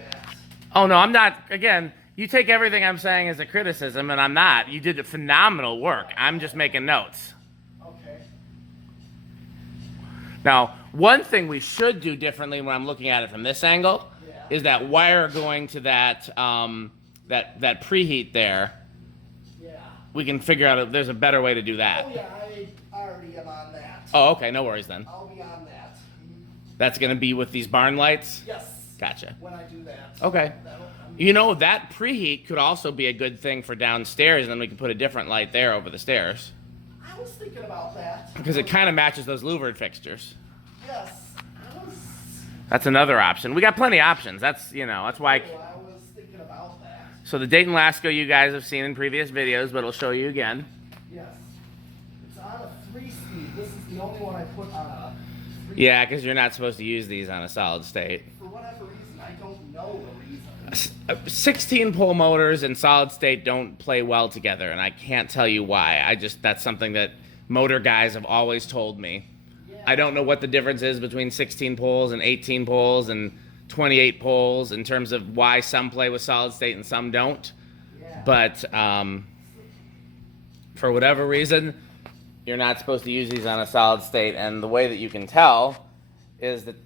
Oh, no, I'm not. Again, you take everything I'm saying as a criticism, and I'm not. You did phenomenal work. I'm just making notes. Okay. Now, one thing we should do differently when I'm looking at it from this angle is that wire going to that that preheat there. Yeah. We can figure out if there's a better way to do that. Oh, yeah, I already am on that. Oh, okay, no worries then. I'll be on that. That's going to be with these barn lights? Yes. Gotcha. When I do that. Okay. You know, that preheat could also be a good thing for downstairs, and then we can put a different light there over the stairs. I was thinking about that. Because it kind of matches those louvered fixtures. Yes. That's another option. We got plenty of options. That's why. I was thinking about that. So the Dayton Lasco you guys have seen in previous videos, but I'll show you again. Yes. It's on a 3-speed. This is the only one I put on a 3. Yeah, because you're not supposed to use these on a solid state. For whatever reason, I don't know the reason. 16-pole motors and solid state don't play well together, and I can't tell you why. That's something that motor guys have always told me. Yeah. I don't know what the difference is between 16 poles and 18 poles and 28 poles in terms of why some play with solid state and some don't. Yeah. But for whatever reason, you're not supposed to use these on a solid state, and the way that you can tell is that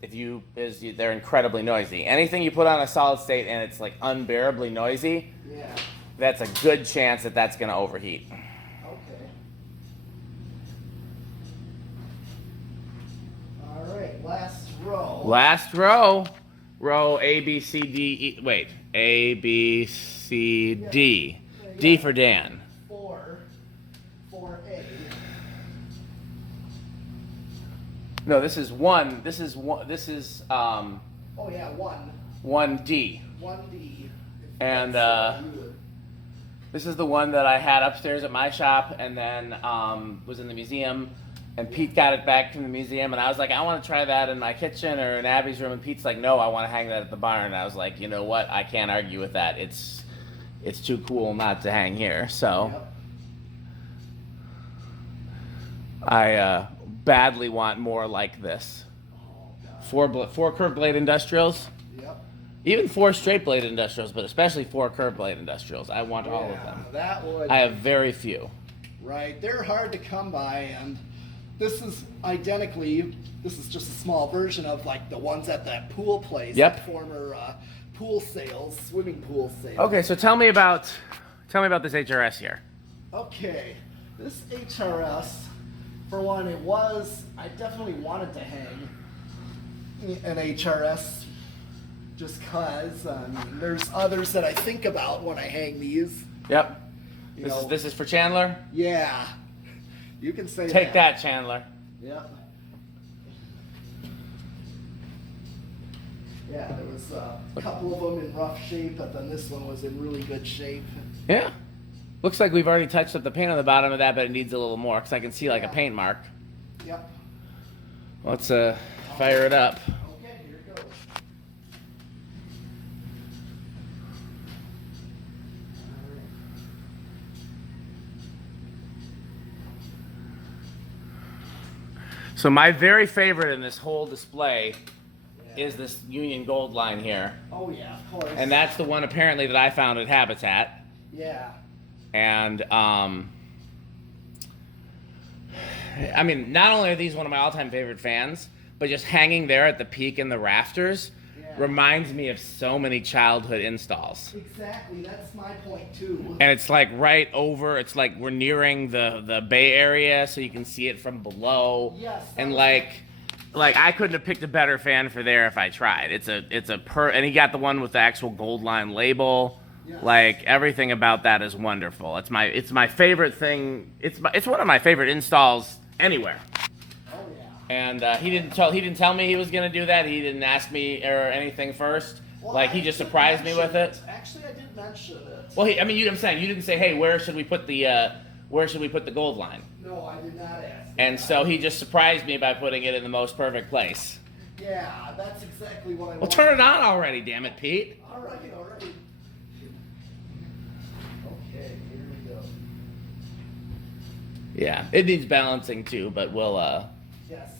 they're incredibly noisy. Anything you put on a solid state and it's like unbearably noisy, Yeah. that's a good chance that that's going to overheat. Okay. All right, last row. Last row, row A, B, C, D, E. Wait, A, B, C, D. D for Dan. 4A. No, this is one. This is one. This is Oh yeah, 1. 1D. 1D. And this is the one that I had upstairs at my shop, and then was in the museum. And Pete got it back from the museum, and I was like, I want to try that in my kitchen or in Abby's room. And Pete's like, no, I want to hang that at the barn. And I was like, you know what? I can't argue with that. It's too cool not to hang here. So Yep. I badly want more like this. Four curved blade industrials. Yep. Even 4 straight blade industrials, but especially 4 curved blade industrials. I want all of them. That would. I have very few. Right, they're hard to come by, and this is identically. This is just a small version of like the ones at that pool place. Yep. That former pool sales, swimming pool sales. Okay, so tell me about this HRS here. Okay, this HRS, for one, I definitely wanted to hang an HRS just because there's others that I think about when I hang these. Yep. You know, This is for Chandler. yeah, you can say Take that, Chandler. Yep. Yeah, there was a couple of them in rough shape, but then this one was in really good shape. Yeah. Looks like we've already touched up the paint on the bottom of that, but it needs a little more because I can see like a paint mark. Yep. Let's fire it up. Okay, here it goes. So my very favorite in this whole display is this Union Gold line here. Oh yeah, of course. And that's the one apparently that I found at Habitat. Yeah. And I mean, not only are these one of my all-time favorite fans, but just hanging there at the peak in the rafters reminds me of so many childhood installs. Exactly, that's my point too. And it's like right over, it's like we're nearing the Bay Area, so you can see it from below. Yes. And like I couldn't have picked a better fan for there if I tried. And he got the one with the actual gold line label. Yes. Like everything about that is wonderful. It's my favorite thing. It's one of my favorite installs anywhere. Oh yeah. And he didn't tell me he was gonna do that. He didn't ask me or anything first. Well, like he just surprised me with it. Actually, I did mention it. Well, I'm saying you didn't say, hey, where should we put the gold line? No, I did not ask. And so he just surprised me by putting it in the most perfect place. Yeah, that's exactly what I Well, want. turn it on already, damn it, Pete. All right. Okay, here we go. Yeah, it needs balancing too, but we'll. Yes,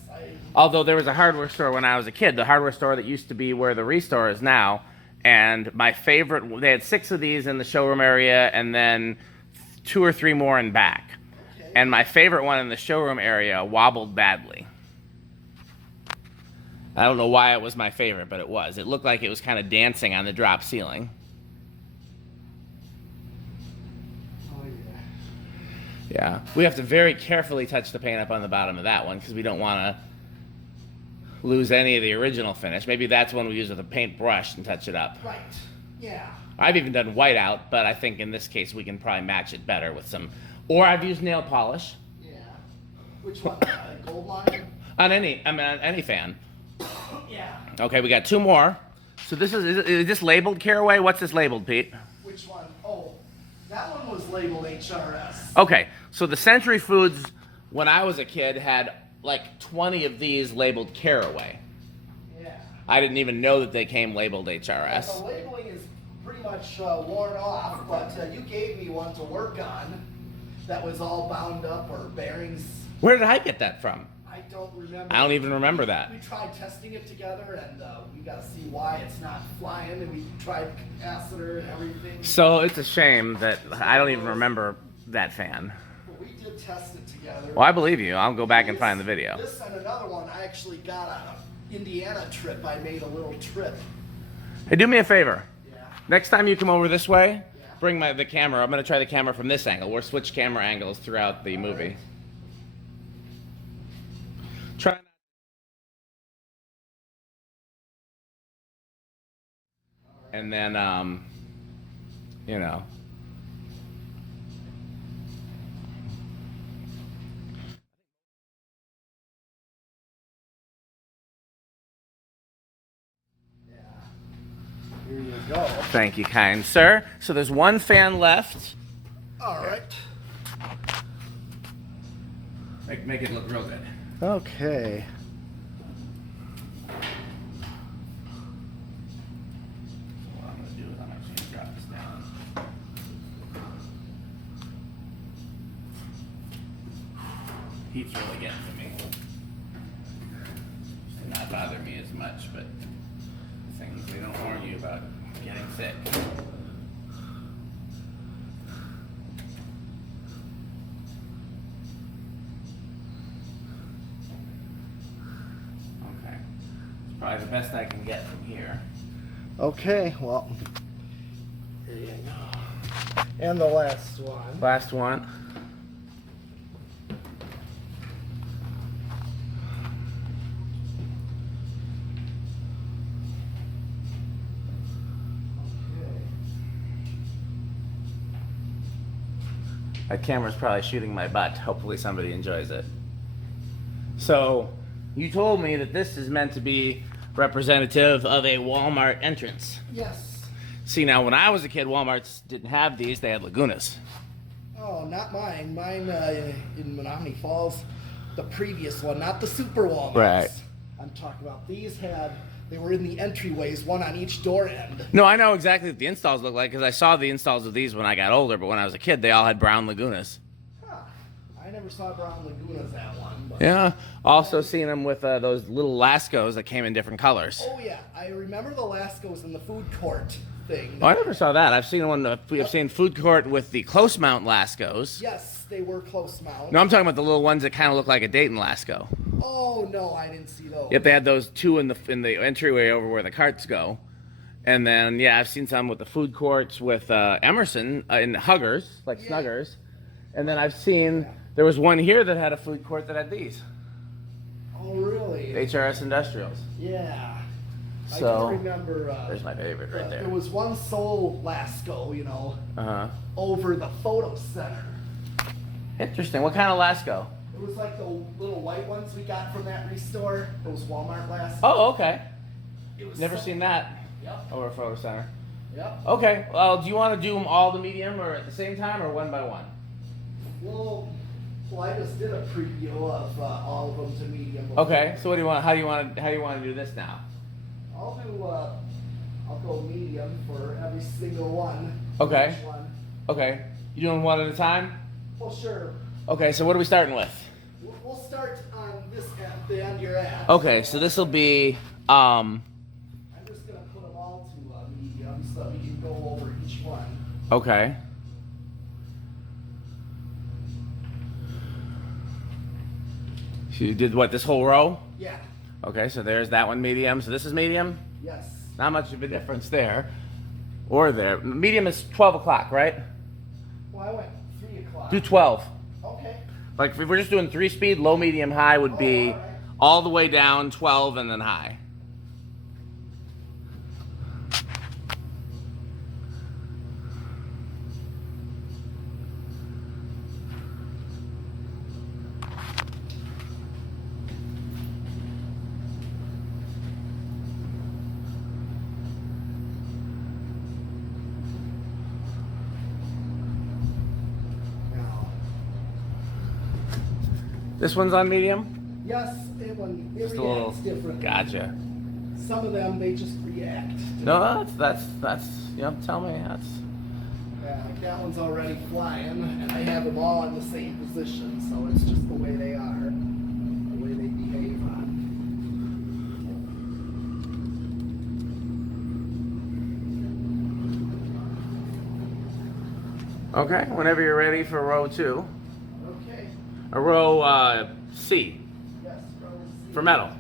Although there was a hardware store when I was a kid, the hardware store that used to be where the Restore is now, and my favorite, they had 6 of these in the showroom area, and then 2 or 3 more in back. Okay. And my favorite one in the showroom area wobbled badly. I don't know why it was my favorite, but it was. It looked like it was kind of dancing on the drop ceiling. Oh yeah. Yeah, we have to very carefully touch the paint up on the bottom of that one because we don't want to lose any of the original finish. Maybe that's one we use with a paint brush and touch it up. Right. Yeah. I've even done whiteout, but I think in this case we can probably match it better with some. Or I've used nail polish. Yeah. Which one? Gold line? On any fan. Yeah. Okay, we got 2 more. So is this labeled Caraway? What's this labeled, Pete? Which one? Oh, that one was labeled HRS. Okay, so the Century Foods, when I was a kid, had like 20 of these labeled Caraway. Yeah. I didn't even know that they came labeled The HRS. labeling is pretty much worn off, but you gave me one to work on that was all bound up or bearings. Where did I get that from? I don't remember. I don't even remember that. We tried testing it together, and we got to see why it's not flying, and we tried capacitor and everything. So it's a shame that I don't even remember that fan. But we did test it together. Well, I believe you. I'll go back and find the video. This and another one I actually got Indiana trip, I made a little trip. Hey, do me a favor. Yeah. Next time you come over this way, Yeah. bring the camera. I'm going to try the camera from this angle. We'll switch camera angles throughout the movie. Right. Try not. And then, you know. Here you go. Thank you, kind sir. So there's one fan left. All right. Make it look real good. Okay. What I'm going to do is I'm actually going to drop this down. Heat's really getting to me. Does not bother me as much, but things they don't warn you about getting sick. Okay. It's probably the best I can get from here. Okay, well, here you go. And the last one. Last one. That camera's probably shooting my butt. Hopefully somebody enjoys it. So, you told me that this is meant to be representative of a Walmart entrance. Yes. See, now when I was a kid, Walmarts didn't have these. They had Lagunas. Oh, not mine. Mine in Menominee Falls, the previous one, not the Super Walmarts. Right. I'm talking about these they were in the entryways, one on each door end. No, I know exactly what the installs look like because I saw the installs of these when I got older, but when I was a kid, they all had brown Lagunas. Huh. I never saw Brown Lagunas that one. But Yeah. Also seen them with those little Lascos that came in different colors. Oh, yeah. I remember the Lascos in the food court thing. Oh, I never saw that. I've seen one. I've seen food court with the close mount Lascos. Yes, they were close mount. No, I'm talking about the little ones that kind of look like a Dayton Lasco. Oh, no, I didn't see those. Yep, they had those two in the entryway over where the carts go. And then, yeah, I've seen some with the food courts with Emerson in Huggers, like Yeah. Snuggers. And then I've seen, there was one here that had a food court that had these. Oh, really? HRS Industrials. Yeah. So, I do remember. There's my favorite right there. There was one sold Lasco, Uh-huh. over the photo center. Interesting. What kind of Lasco? It was like the little white ones we got from that restore. Those Walmart Lasco. Oh, okay. It was Never so- seen that Yep. over at Photo Center. Yep. Okay. Well, do you want to do them all the medium or at the same time or one by one? Well, I just did a preview of all of them to medium. Okay. So what do you want? How do you want to do this now? I'll go medium for every single one. Okay. Each one. Okay. You doing one at a time? Well, sure. Okay. So what are we starting with? We'll start on this end, the end you're at. Okay. So this will be I'm just gonna put them all to medium so we can go over each one. Okay. So you did what, this whole row? Yeah. Okay, so there's that one medium. So this is medium? Yes. Not much of a difference there. Or there. Medium is 12 o'clock, right? Well, I went 3 o'clock. Do 12. Okay. Like if we're just doing 3-speed, low, medium, high would be all right. all the way down, 12, and then high. Now, This one's on medium? yes, it Just reacts a little. differently. Gotcha. Some of them, they just react. No, that's yep, tell me, that's. Yeah, like that one's already flying, and I have them all in the same position, so it's just the way they are, the way they behave on. Okay, whenever you're ready for row 2. Okay. Or row C, Yes, row C. for metal.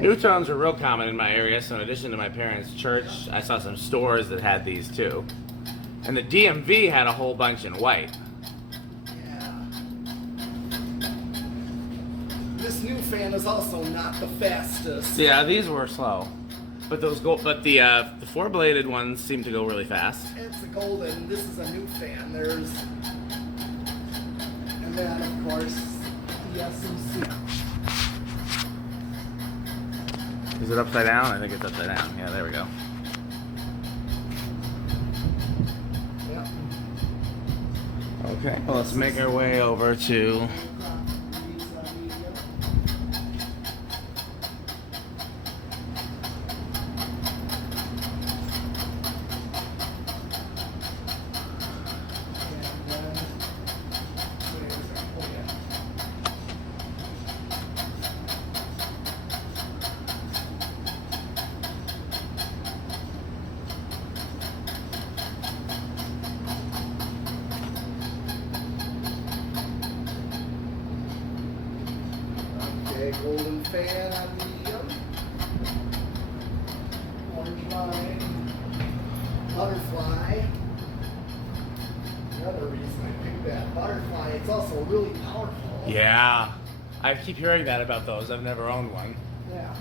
New tones are real common in my area, so in addition to my parents' church, I saw some stores that had these too. And the DMV had a whole bunch in white. Yeah. This new fan is also not the fastest. Yeah, these were slow. But the four-bladed ones seem to go really fast. It's a golden. This is a new fan. And then of course the SMC. Is it upside down? I think it's upside down. Yeah, there we go. Yep. Okay, well, let's make our way over to... Golden fan on medium. Orange line. Butterfly. The other reason I picked that butterfly, it's also really powerful. Yeah, I keep hearing that about those. I've never owned one. Yeah.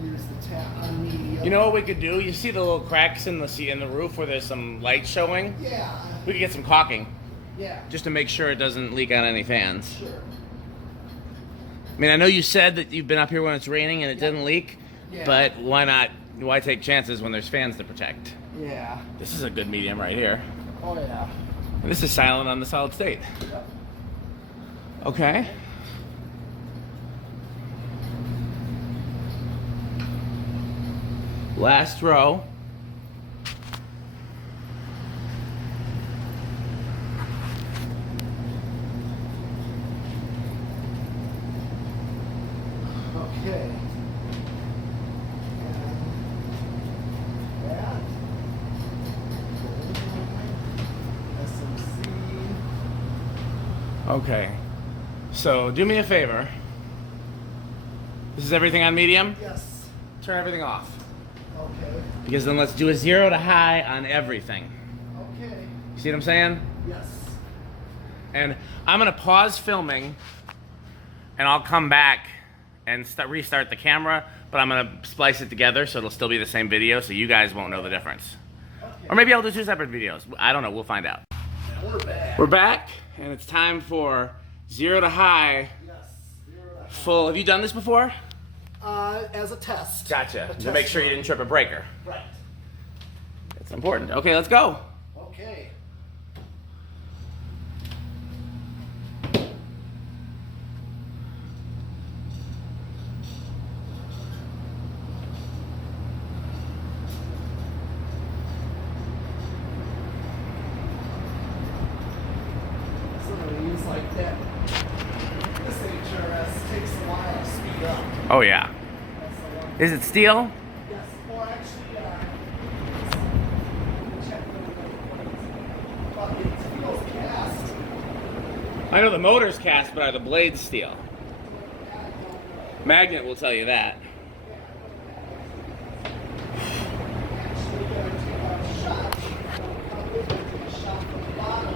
Here's the tap on medium. You know what we could do? You see the little cracks in the roof where there's some light showing? Yeah. We could get some caulking. Yeah. Just to make sure it doesn't leak on any fans. Sure. I mean, I know you said that you've been up here when it's raining and it didn't leak, Yeah. but why not? Why take chances when there's fans to protect? Yeah. This is a good medium right here. Oh yeah. And this is silent on the solid state. Yep. Okay. Last row. Okay. And that. SMC. Okay. So do me a favor. This is everything on medium? Yes. Turn everything off. Okay. Because then let's do a 0 to high on everything. Okay. You see what I'm saying? Yes. And I'm gonna pause filming and I'll come back and restart the camera, but I'm gonna splice it together so it'll still be the same video so you guys won't know the difference. Okay. Or maybe I'll do 2 separate videos. I don't know, we'll find out. We're back. We're back and it's time for 0 to high, Yes. full. Have you done this before? As a test. Gotcha. A To test make sure you run. didn't trip a breaker. Right. It's important. Okay, let's go. Okay. So I'm gonna use like that. This HRS takes a while to speed up. Oh yeah. That's the one. Is it steel? Yes, or actually, check the but it feels cast. I know the motor's cast, but are the blades steel? Magnet will tell you that. Actually, going to take a shot. Probably going to take a shot from the bottom.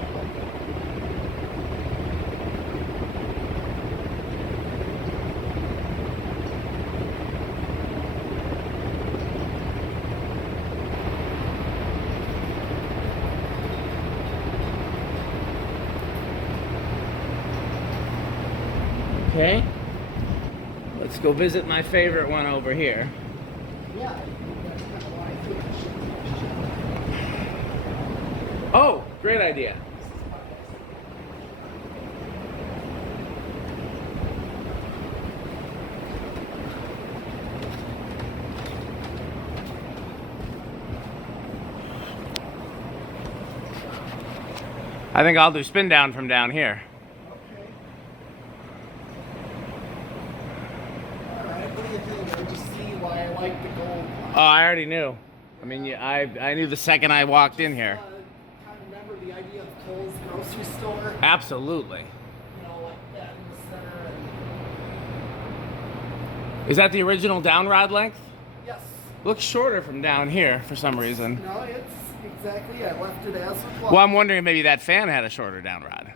Okay. Let's go visit my favorite one over here. Yeah, that's kind of why I think I should. Oh, great idea. I think I'll do spin down from down here. Okay. Alright, what do you think? Did you see why I like the gold one? Oh, I already knew. I mean, I knew the second I walked in here. Kind of remember the idea of Kohl's grocery store? Absolutely. You know, like that in the center. And Is that the original downrod length? Yes. Looks shorter from down here for some reason. No, it's exactly. I left it as it was. Well, I'm wondering if maybe that fan had a shorter downrod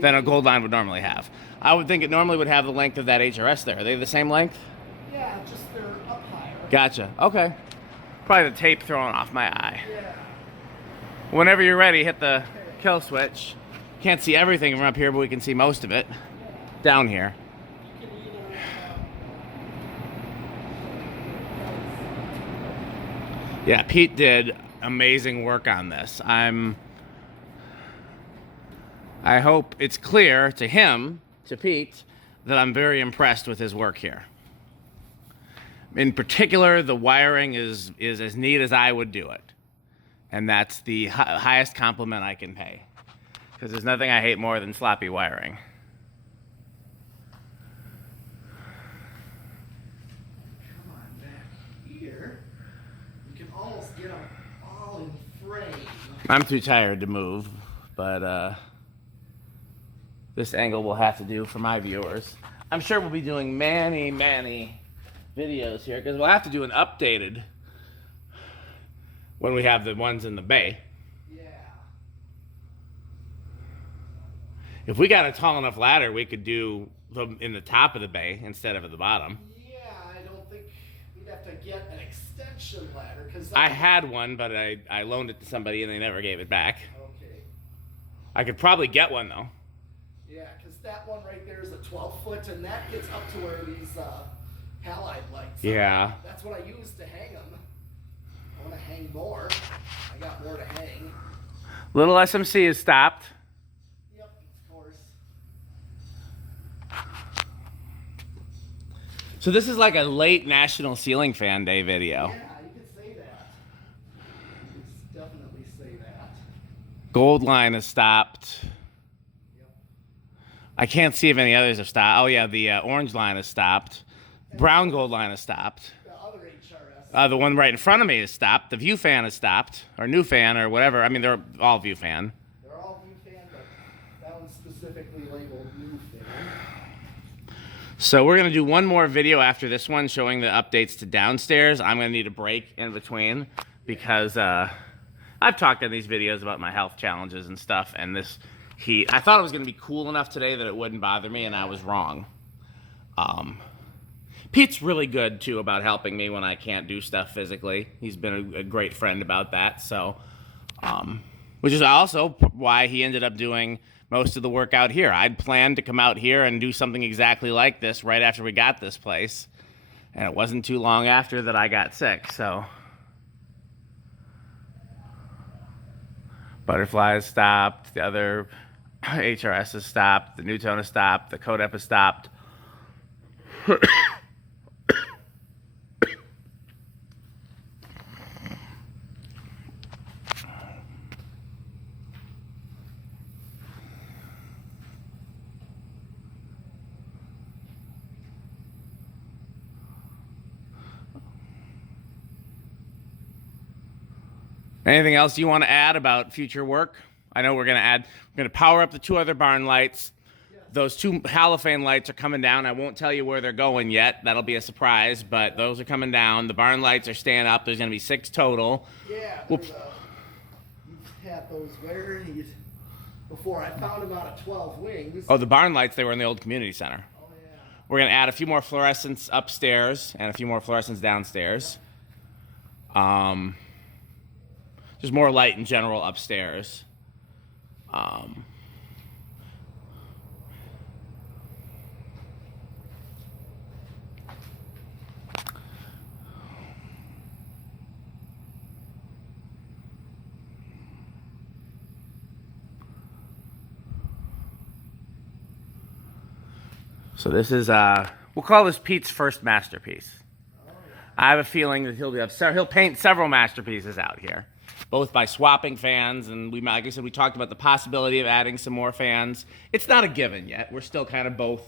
than a gold line would normally have. I would think it normally would have the length of that HRS there. Are they the same length? Yeah, just they're up higher. Gotcha. Okay. Probably the tape throwing off my eye. Yeah. Whenever you're ready, hit the kill switch. Can't see everything from up here, but we can see most of it down here. You can either, Yeah, Pete did amazing work on this. I hope it's clear to him, to Pete, that I'm very impressed with his work here. In particular, the wiring is as neat as I would do it. And that's the highest compliment I can pay. Because there's nothing I hate more than sloppy wiring. come on back here. You can almost get them all in frame. I'm too tired to move, but this angle will have to do for my viewers. I'm sure we'll be doing many videos here because we'll have to do an updated when we have the ones in the bay. Yeah. If we got a tall enough ladder, we could do them in the top of the bay instead of at the bottom. Yeah, I don't think we'd have to get an extension ladder because I had one, but I loaned it to somebody and they never gave it back. Okay. I could probably get one though. Yeah, because that one right there is a 12-foot, and that gets up to where these halide lights are. Yeah. That's what I use to hang them. I want to hang more. I got more to hang. Little SMC is stopped. Yep, of course. So this is like a late National Ceiling Fan Day video. Yeah, you could say that. You could definitely say that. Gold line is stopped. Yep. I can't see if any others have stopped. Oh yeah, the orange line is stopped. Brown gold line is stopped. The other HRS. The one right in front of me is stopped. The view fan is stopped, or new fan, or whatever. I mean, they're all view fan. They're all view fan, but that one's specifically labeled new fan. So we're gonna do one more video after this one showing the updates to downstairs. I'm gonna need a break in between because I've talked in these videos about my health challenges and stuff, and this heat. I thought it was gonna be cool enough today that it wouldn't bother me, and I was wrong. Pete's really good too about helping me when I can't do stuff physically. He's been a great friend about that. So, which is also why he ended up doing most of the work out here. I'd planned to come out here and do something exactly like this right after we got this place, and it wasn't too long after that I got sick. So, Butterfly is stopped. The other HRS is stopped. The Newtone is stopped. The Codep is stopped. Anything else you want to add about future work? I know we're going to power up the two other barn lights. Those two halophane lights are coming down. I won't tell you where they're going yet. That'll be a surprise, but those are coming down. The barn lights are staying up. There's going to be 6 total. Yeah, We'll, you've had those where before I found them out of 12 wings. oh, the barn lights, they were in the old community center. Oh, yeah. We're going to add a few more fluorescents upstairs and a few more fluorescents downstairs. Just more light in general upstairs. So this is, we'll call this Pete's first masterpiece. I have a feeling that he'll paint several masterpieces out here, both by swapping fans, and like I said, we talked about the possibility of adding some more fans. It's not a given yet. We're still kind of both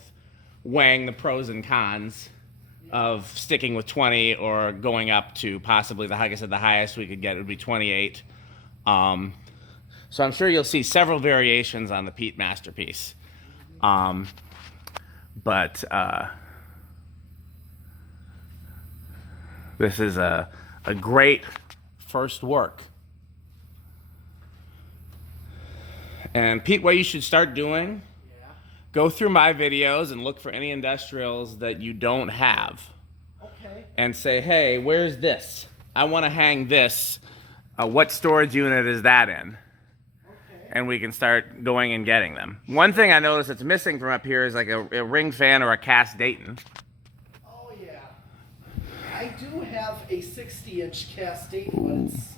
weighing the pros and cons of sticking with 20 or going up to possibly, like I said, the highest we could get would be 28. So I'm sure you'll see several variations on the Pete masterpiece. But This is a great first work. And Pete, what you should start doing, go through my videos and look for any industrials that you don't have. Okay. And say, hey, where's this? I want to hang this. What storage unit is that in? Okay. And we can start going and getting them. One thing I noticed that's missing from up here is like a ring fan or a cast Dayton. Oh yeah. I do have a 60-inch cast Dayton, but it's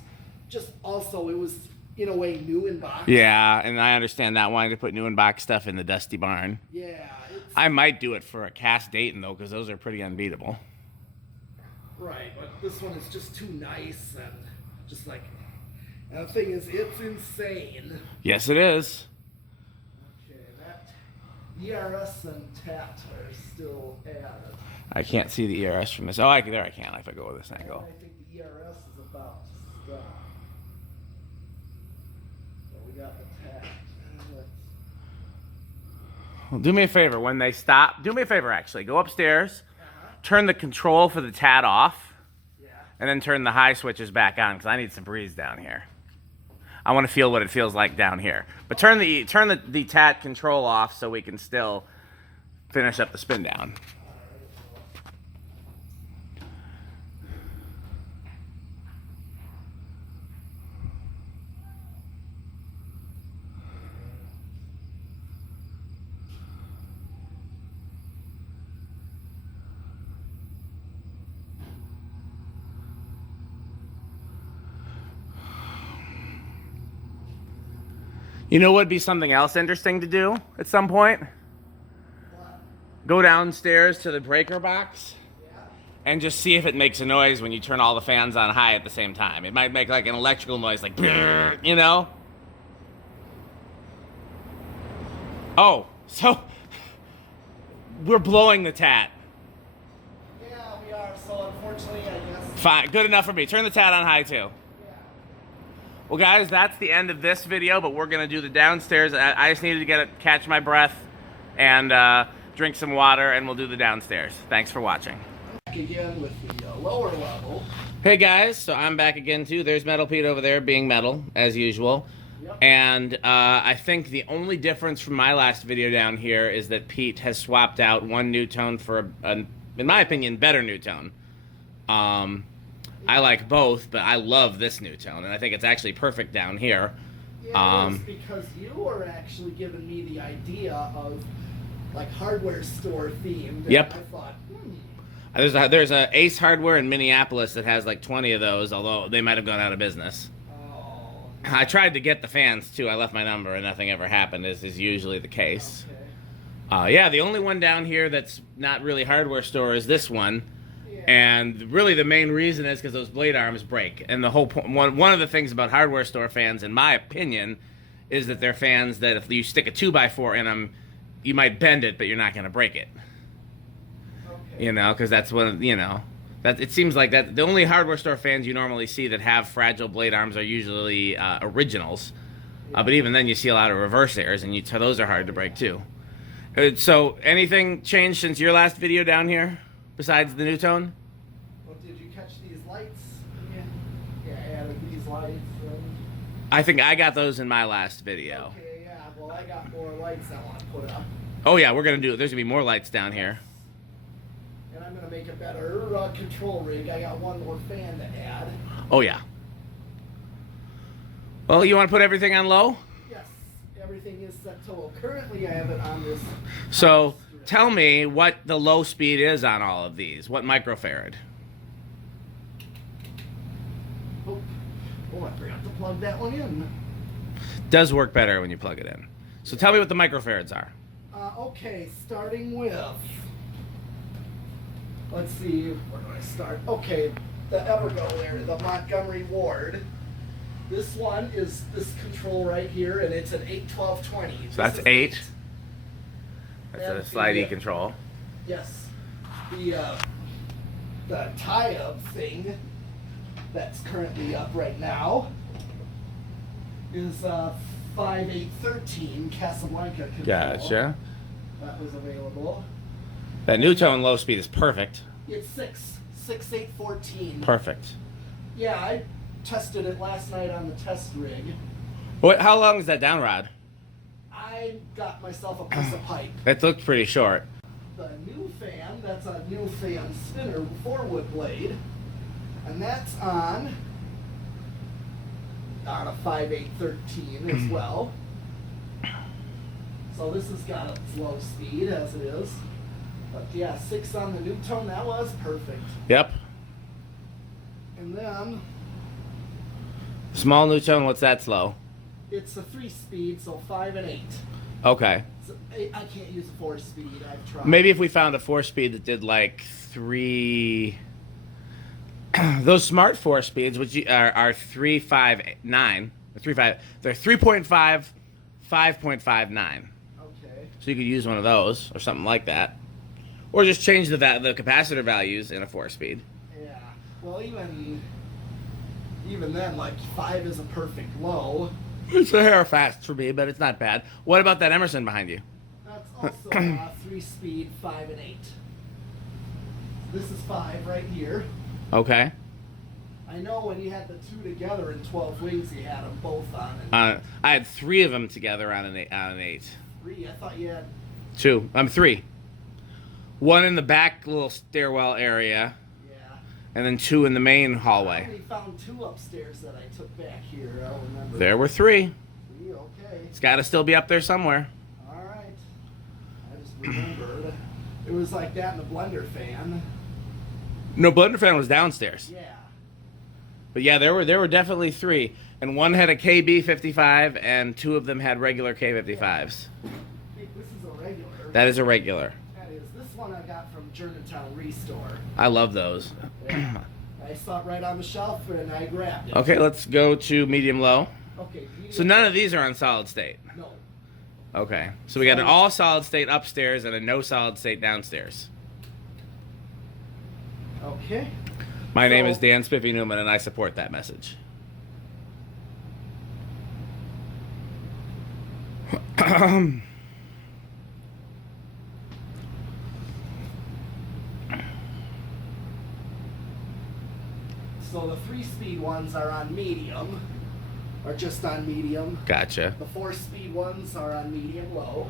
just also, it was in a way new in box. Yeah, and I understand that, wanting to put new in box stuff in the dusty barn. Yeah. I might do it for a cast Dayton though, because those are pretty unbeatable. Right, but this one is just too nice and just like, and the thing is, it's insane. Yes, it is. Okay, that ERS and TAT are still added. I can't see the ERS from this. Oh, there I can if I go with this angle. I think the ERS is about to stop. So we got the TAT. Well, do me a favor, when they stop, do me a favor actually, go upstairs, turn the control for the TAT off, and then turn the high switches back on, because I need some breeze down here. I want to feel what it feels like down here. But turn the TAT control off so we can still finish up the spin down. You know what would be something else interesting to do at some point? What? Go downstairs to the breaker box and just see if it makes a noise when you turn all the fans on high at the same time. It might make like an electrical noise, like, you know? Oh, so we're blowing the TAT. Yeah, we are, so unfortunately, I guess. Fine, good enough for me. Turn the TAT on high too. Well, guys, that's the end of this video, but we're going to do the downstairs. I just needed to catch my breath and drink some water, and we'll do the downstairs. Thanks for watching. Back again with the lower level. Hey, guys, so I'm back again, too. There's Metal Pete over there being metal, as usual. Yep. And I think the only difference from my last video down here is that Pete has swapped out one new tone for, in my opinion, better new tone. I like both, but I love this new tone, and I think it's actually perfect down here. Yeah, it's because you were actually giving me the idea of like hardware store themed. And Yep. I thought, There's a Ace Hardware in Minneapolis that has like 20 of those, although they might have gone out of business. oh. I tried to get the fans too. I left my number and nothing ever happened, as is usually the case. Okay. Yeah, the only one down here that's not really hardware store is this one. Yeah. And really the main reason is because those blade arms break. And the whole point, one of the things about hardware store fans, in my opinion, is that they're fans that if you stick a 2x4 in them, you might bend it, but you're not going to break it. Okay. You know, because that's what, you know, that it seems like that the only hardware store fans you normally see that have fragile blade arms are usually originals. But even then you see a lot of reverse airs, and those are hard to break too. So anything changed since your last video down here, besides the new tone? Well, did you catch these lights? Yeah, added these lights. I think I got those in my last video. Okay, yeah, well, I got more lights I want to put up. Oh yeah, we're gonna do it. There's gonna be more lights down here. And I'm going to make a better control rig. I got one more fan to add. Oh yeah. Well, you want to put everything on low? Yes, everything is set to low. Currently, I have it on this. So tell me what the low speed is on all of these. What microfarad? Oh, I forgot to plug that one in. Does work better when you plug it in. So tell me what the microfarads are. Okay, starting with. Let's see, where do I start? Okay, the Evergo there, the Montgomery Ward. This one is this control right here, and it's an 81220. So that's 8. That's a slide E control. Yes. The tie-up thing that's currently up right now is 5813 Casablanca control. Gotcha. That was available. That new tone low speed is perfect. It's 6 6/8/14. Perfect. Yeah, I tested it last night on the test rig. What? How long is that downrod? I got myself a piece of pipe. That looked pretty short. The new fan, that's a new fan spinner 4-wood blade, and that's on a 5/8/13 as well. So this has got its low speed as it is. But yeah, 6 on the new tone, that was perfect. Yep. And then Small new tone. What's that slow? it's a 3-speed, so 5 and 8. Okay. So I can't use a 4-speed, I've tried. Maybe if we found a 4-speed that did like 3. Those smart 4-speeds, which are 3.59, or 3.5. They're 3.5, 5.59. Okay. So you could use one of those or something like that, or just change the capacitor values in a 4-speed. Yeah. Well, even then, like 5 is a perfect low. It's a hair fast for me, but it's not bad. What about that Emerson behind you? That's also a 3-speed, 5 and 8. This is 5 right here. Okay. I know when you had the two together in 12 wings, you had them both on. And I had 3 of them together on an 8. 3, I thought you had. 2. 3. 1 in the back little stairwell area, Yeah. and then 2 in the main I hallway. only found 2 upstairs that I took back here. I don't remember. There were 3. 3, okay. It's got to still be up there somewhere. All right. I just remembered. It was like that in the blender fan. No, blender fan was downstairs. Yeah. But yeah, there were definitely 3, and 1 had a KB55, and 2 of them had regular K55s. I think this is a regular. That is a regular. That is. This one I got from Germantown Restore. I love those. Yeah. I saw it right on the shelf and I grabbed it. Okay, let's go to medium low. Okay. So none of these are on solid state. No. Okay, so we got an all solid state upstairs and a no solid state downstairs. Okay. My name is Dan Spiffy Newman, and I support that message. So the 3-speed ones are on medium, or just on medium. Gotcha. The 4-speed ones are on medium low.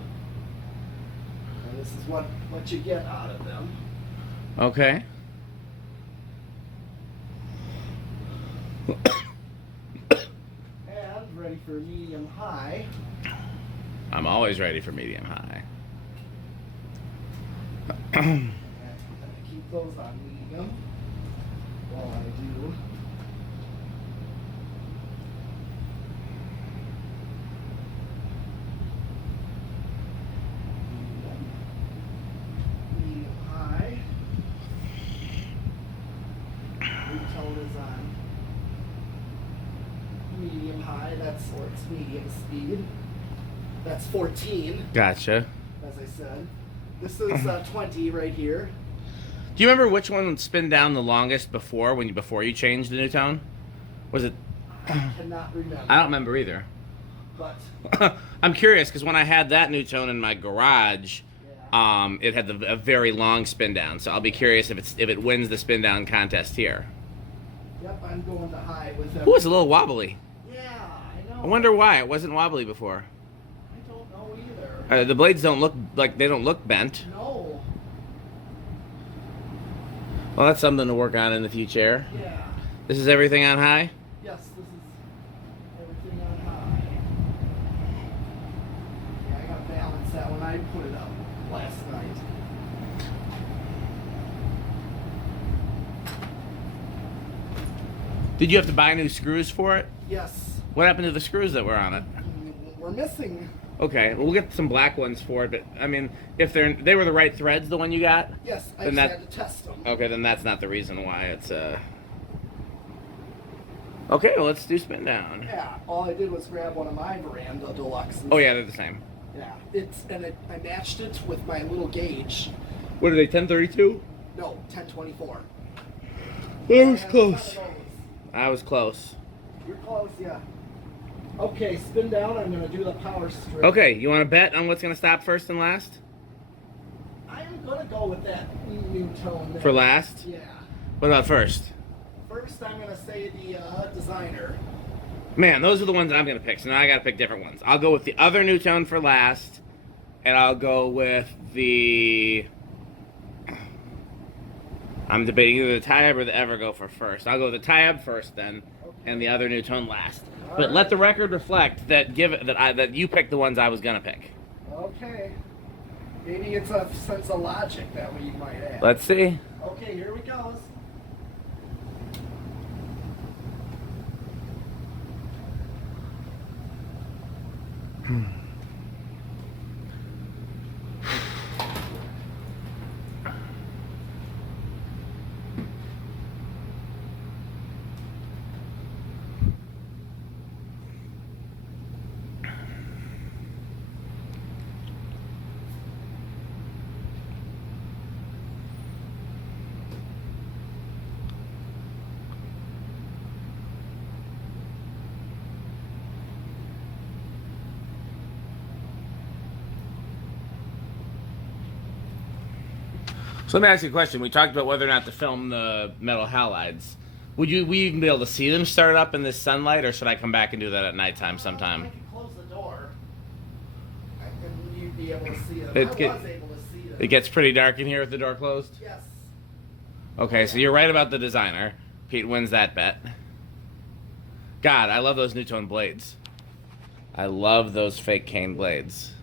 And this is what you get out of them. Okay. And ready for medium high. I'm always ready for medium high. And I'm gonna keep those on medium while I do. Medium high. Blue tone is on medium high. Or it's medium speed. That's 14, Gotcha. as I said. This is 20 right here. Do you remember which one would spin down the longest before you changed the new tone? Was it? I cannot remember. I don't remember either. But I'm curious because when I had that new tone in my garage, it had a very long spin down. So I'll be curious if it wins the spin down contest here. yep, I'm going to high with them. Ooh, it's a little wobbly. Yeah, I know. I wonder why it wasn't wobbly before. I don't know either. The blades don't look bent. No. Well, that's something to work on in the future. Yeah. This is everything on high? Yes, this is everything on high. Yeah, I got to balance that when I put it up last night. Did you have to buy new screws for it? Yes. What happened to the screws that were on it? We're missing. Okay, well, we'll get some black ones for it, but I mean, if they were the right threads, the one you got? Yes, I Then just that- had to test them. Okay, then that's not the reason why it's Okay, well, let's do spin down. Yeah, all I did was grab one of my Veranda Deluxes. Oh yeah, they're the same. Yeah, I matched it with my little gauge. What are they, 1032? No, 1024. That was And close. some of those. I was close. You're close, yeah. Okay, spin down. I'm going to do the power strip. Okay, you want to bet on what's going to stop first and last? I'm going to go with that new tone there. For last? Yeah. What about first? First, I'm gonna say the designer. Man, those are the ones I'm gonna pick. So now I gotta pick different ones. I'll go with the other new tone for last, and I'll go with the. I'm debating either the Tyab or the Evergo for first. I'll go with the Tyab first then, and the other new tone last. But let the record reflect that that you picked the ones I was gonna pick. Okay. Maybe it's a sense of logic that we might have. Let's see. Okay, here we go. So let me ask you a question. We talked about whether or not to film the metal halides. Would we even be able to see them start up in this sunlight, or should I come back and do that at nighttime sometime? I can close the door. You'd be able to see them. It I get- was able to see them. It gets pretty dark in here with the door closed? Yes. Okay, so you're right about the designer. Pete wins that bet. God, I love those new tone blades. I love those fake cane blades.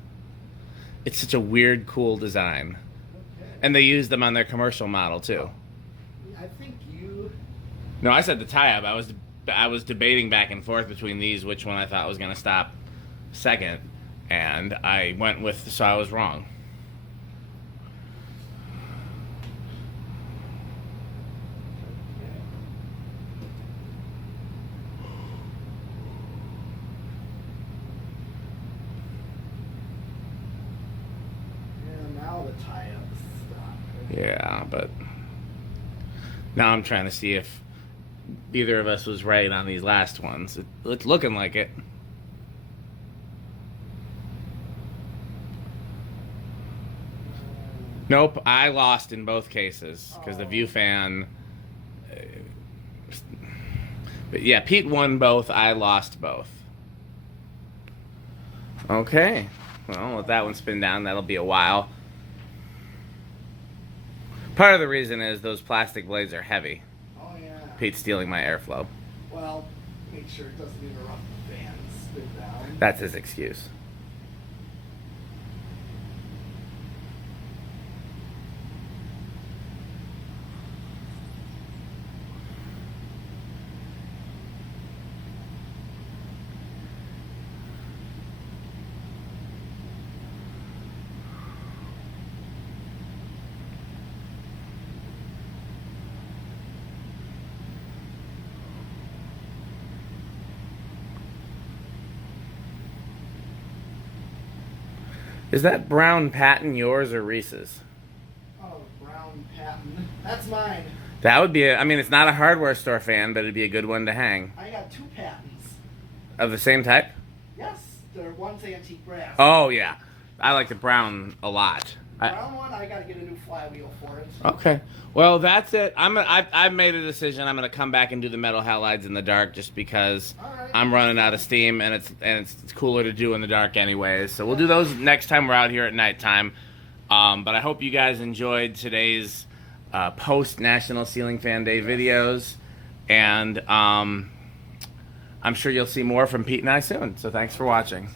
It's such a weird, cool design. Okay. And they use them on their commercial model, too. I think you. No, I said the tie-up. I was debating back and forth between these, which one I thought was going to stop second. And I went with, so I was wrong. Yeah, now the tie-ups stop. Yeah, but now I'm trying to see if either of us was right on these last ones. It's looking like it. Nope, I lost in both cases because the view fan. But yeah, Pete won both. I lost both. Okay, well, let that one spin down. That'll be a while. Part of the reason is those plastic blades are heavy. Oh yeah. Pete's stealing my airflow. Well, make sure it doesn't interrupt the fan. Spin down. That's his excuse. Is that brown patent yours or Reese's? Oh, brown patent. That's mine. That would be I mean, it's not a hardware store fan, but it'd be a good one to hang. I got two patents. Of the same type? Yes, they're one's antique brass. Oh, yeah. I like the brown a lot. Brown one, I gotta get a new flywheel for it. Okay. Well, that's it. I've made a decision. I'm gonna come back and do the metal halides in the dark just because Alright. I'm running out of steam and it's cooler to do in the dark anyways. So we'll do those next time we're out here at nighttime. But I hope you guys enjoyed today's post National Ceiling Fan Day videos, and I'm sure you'll see more from Pete and I soon. So thanks for watching.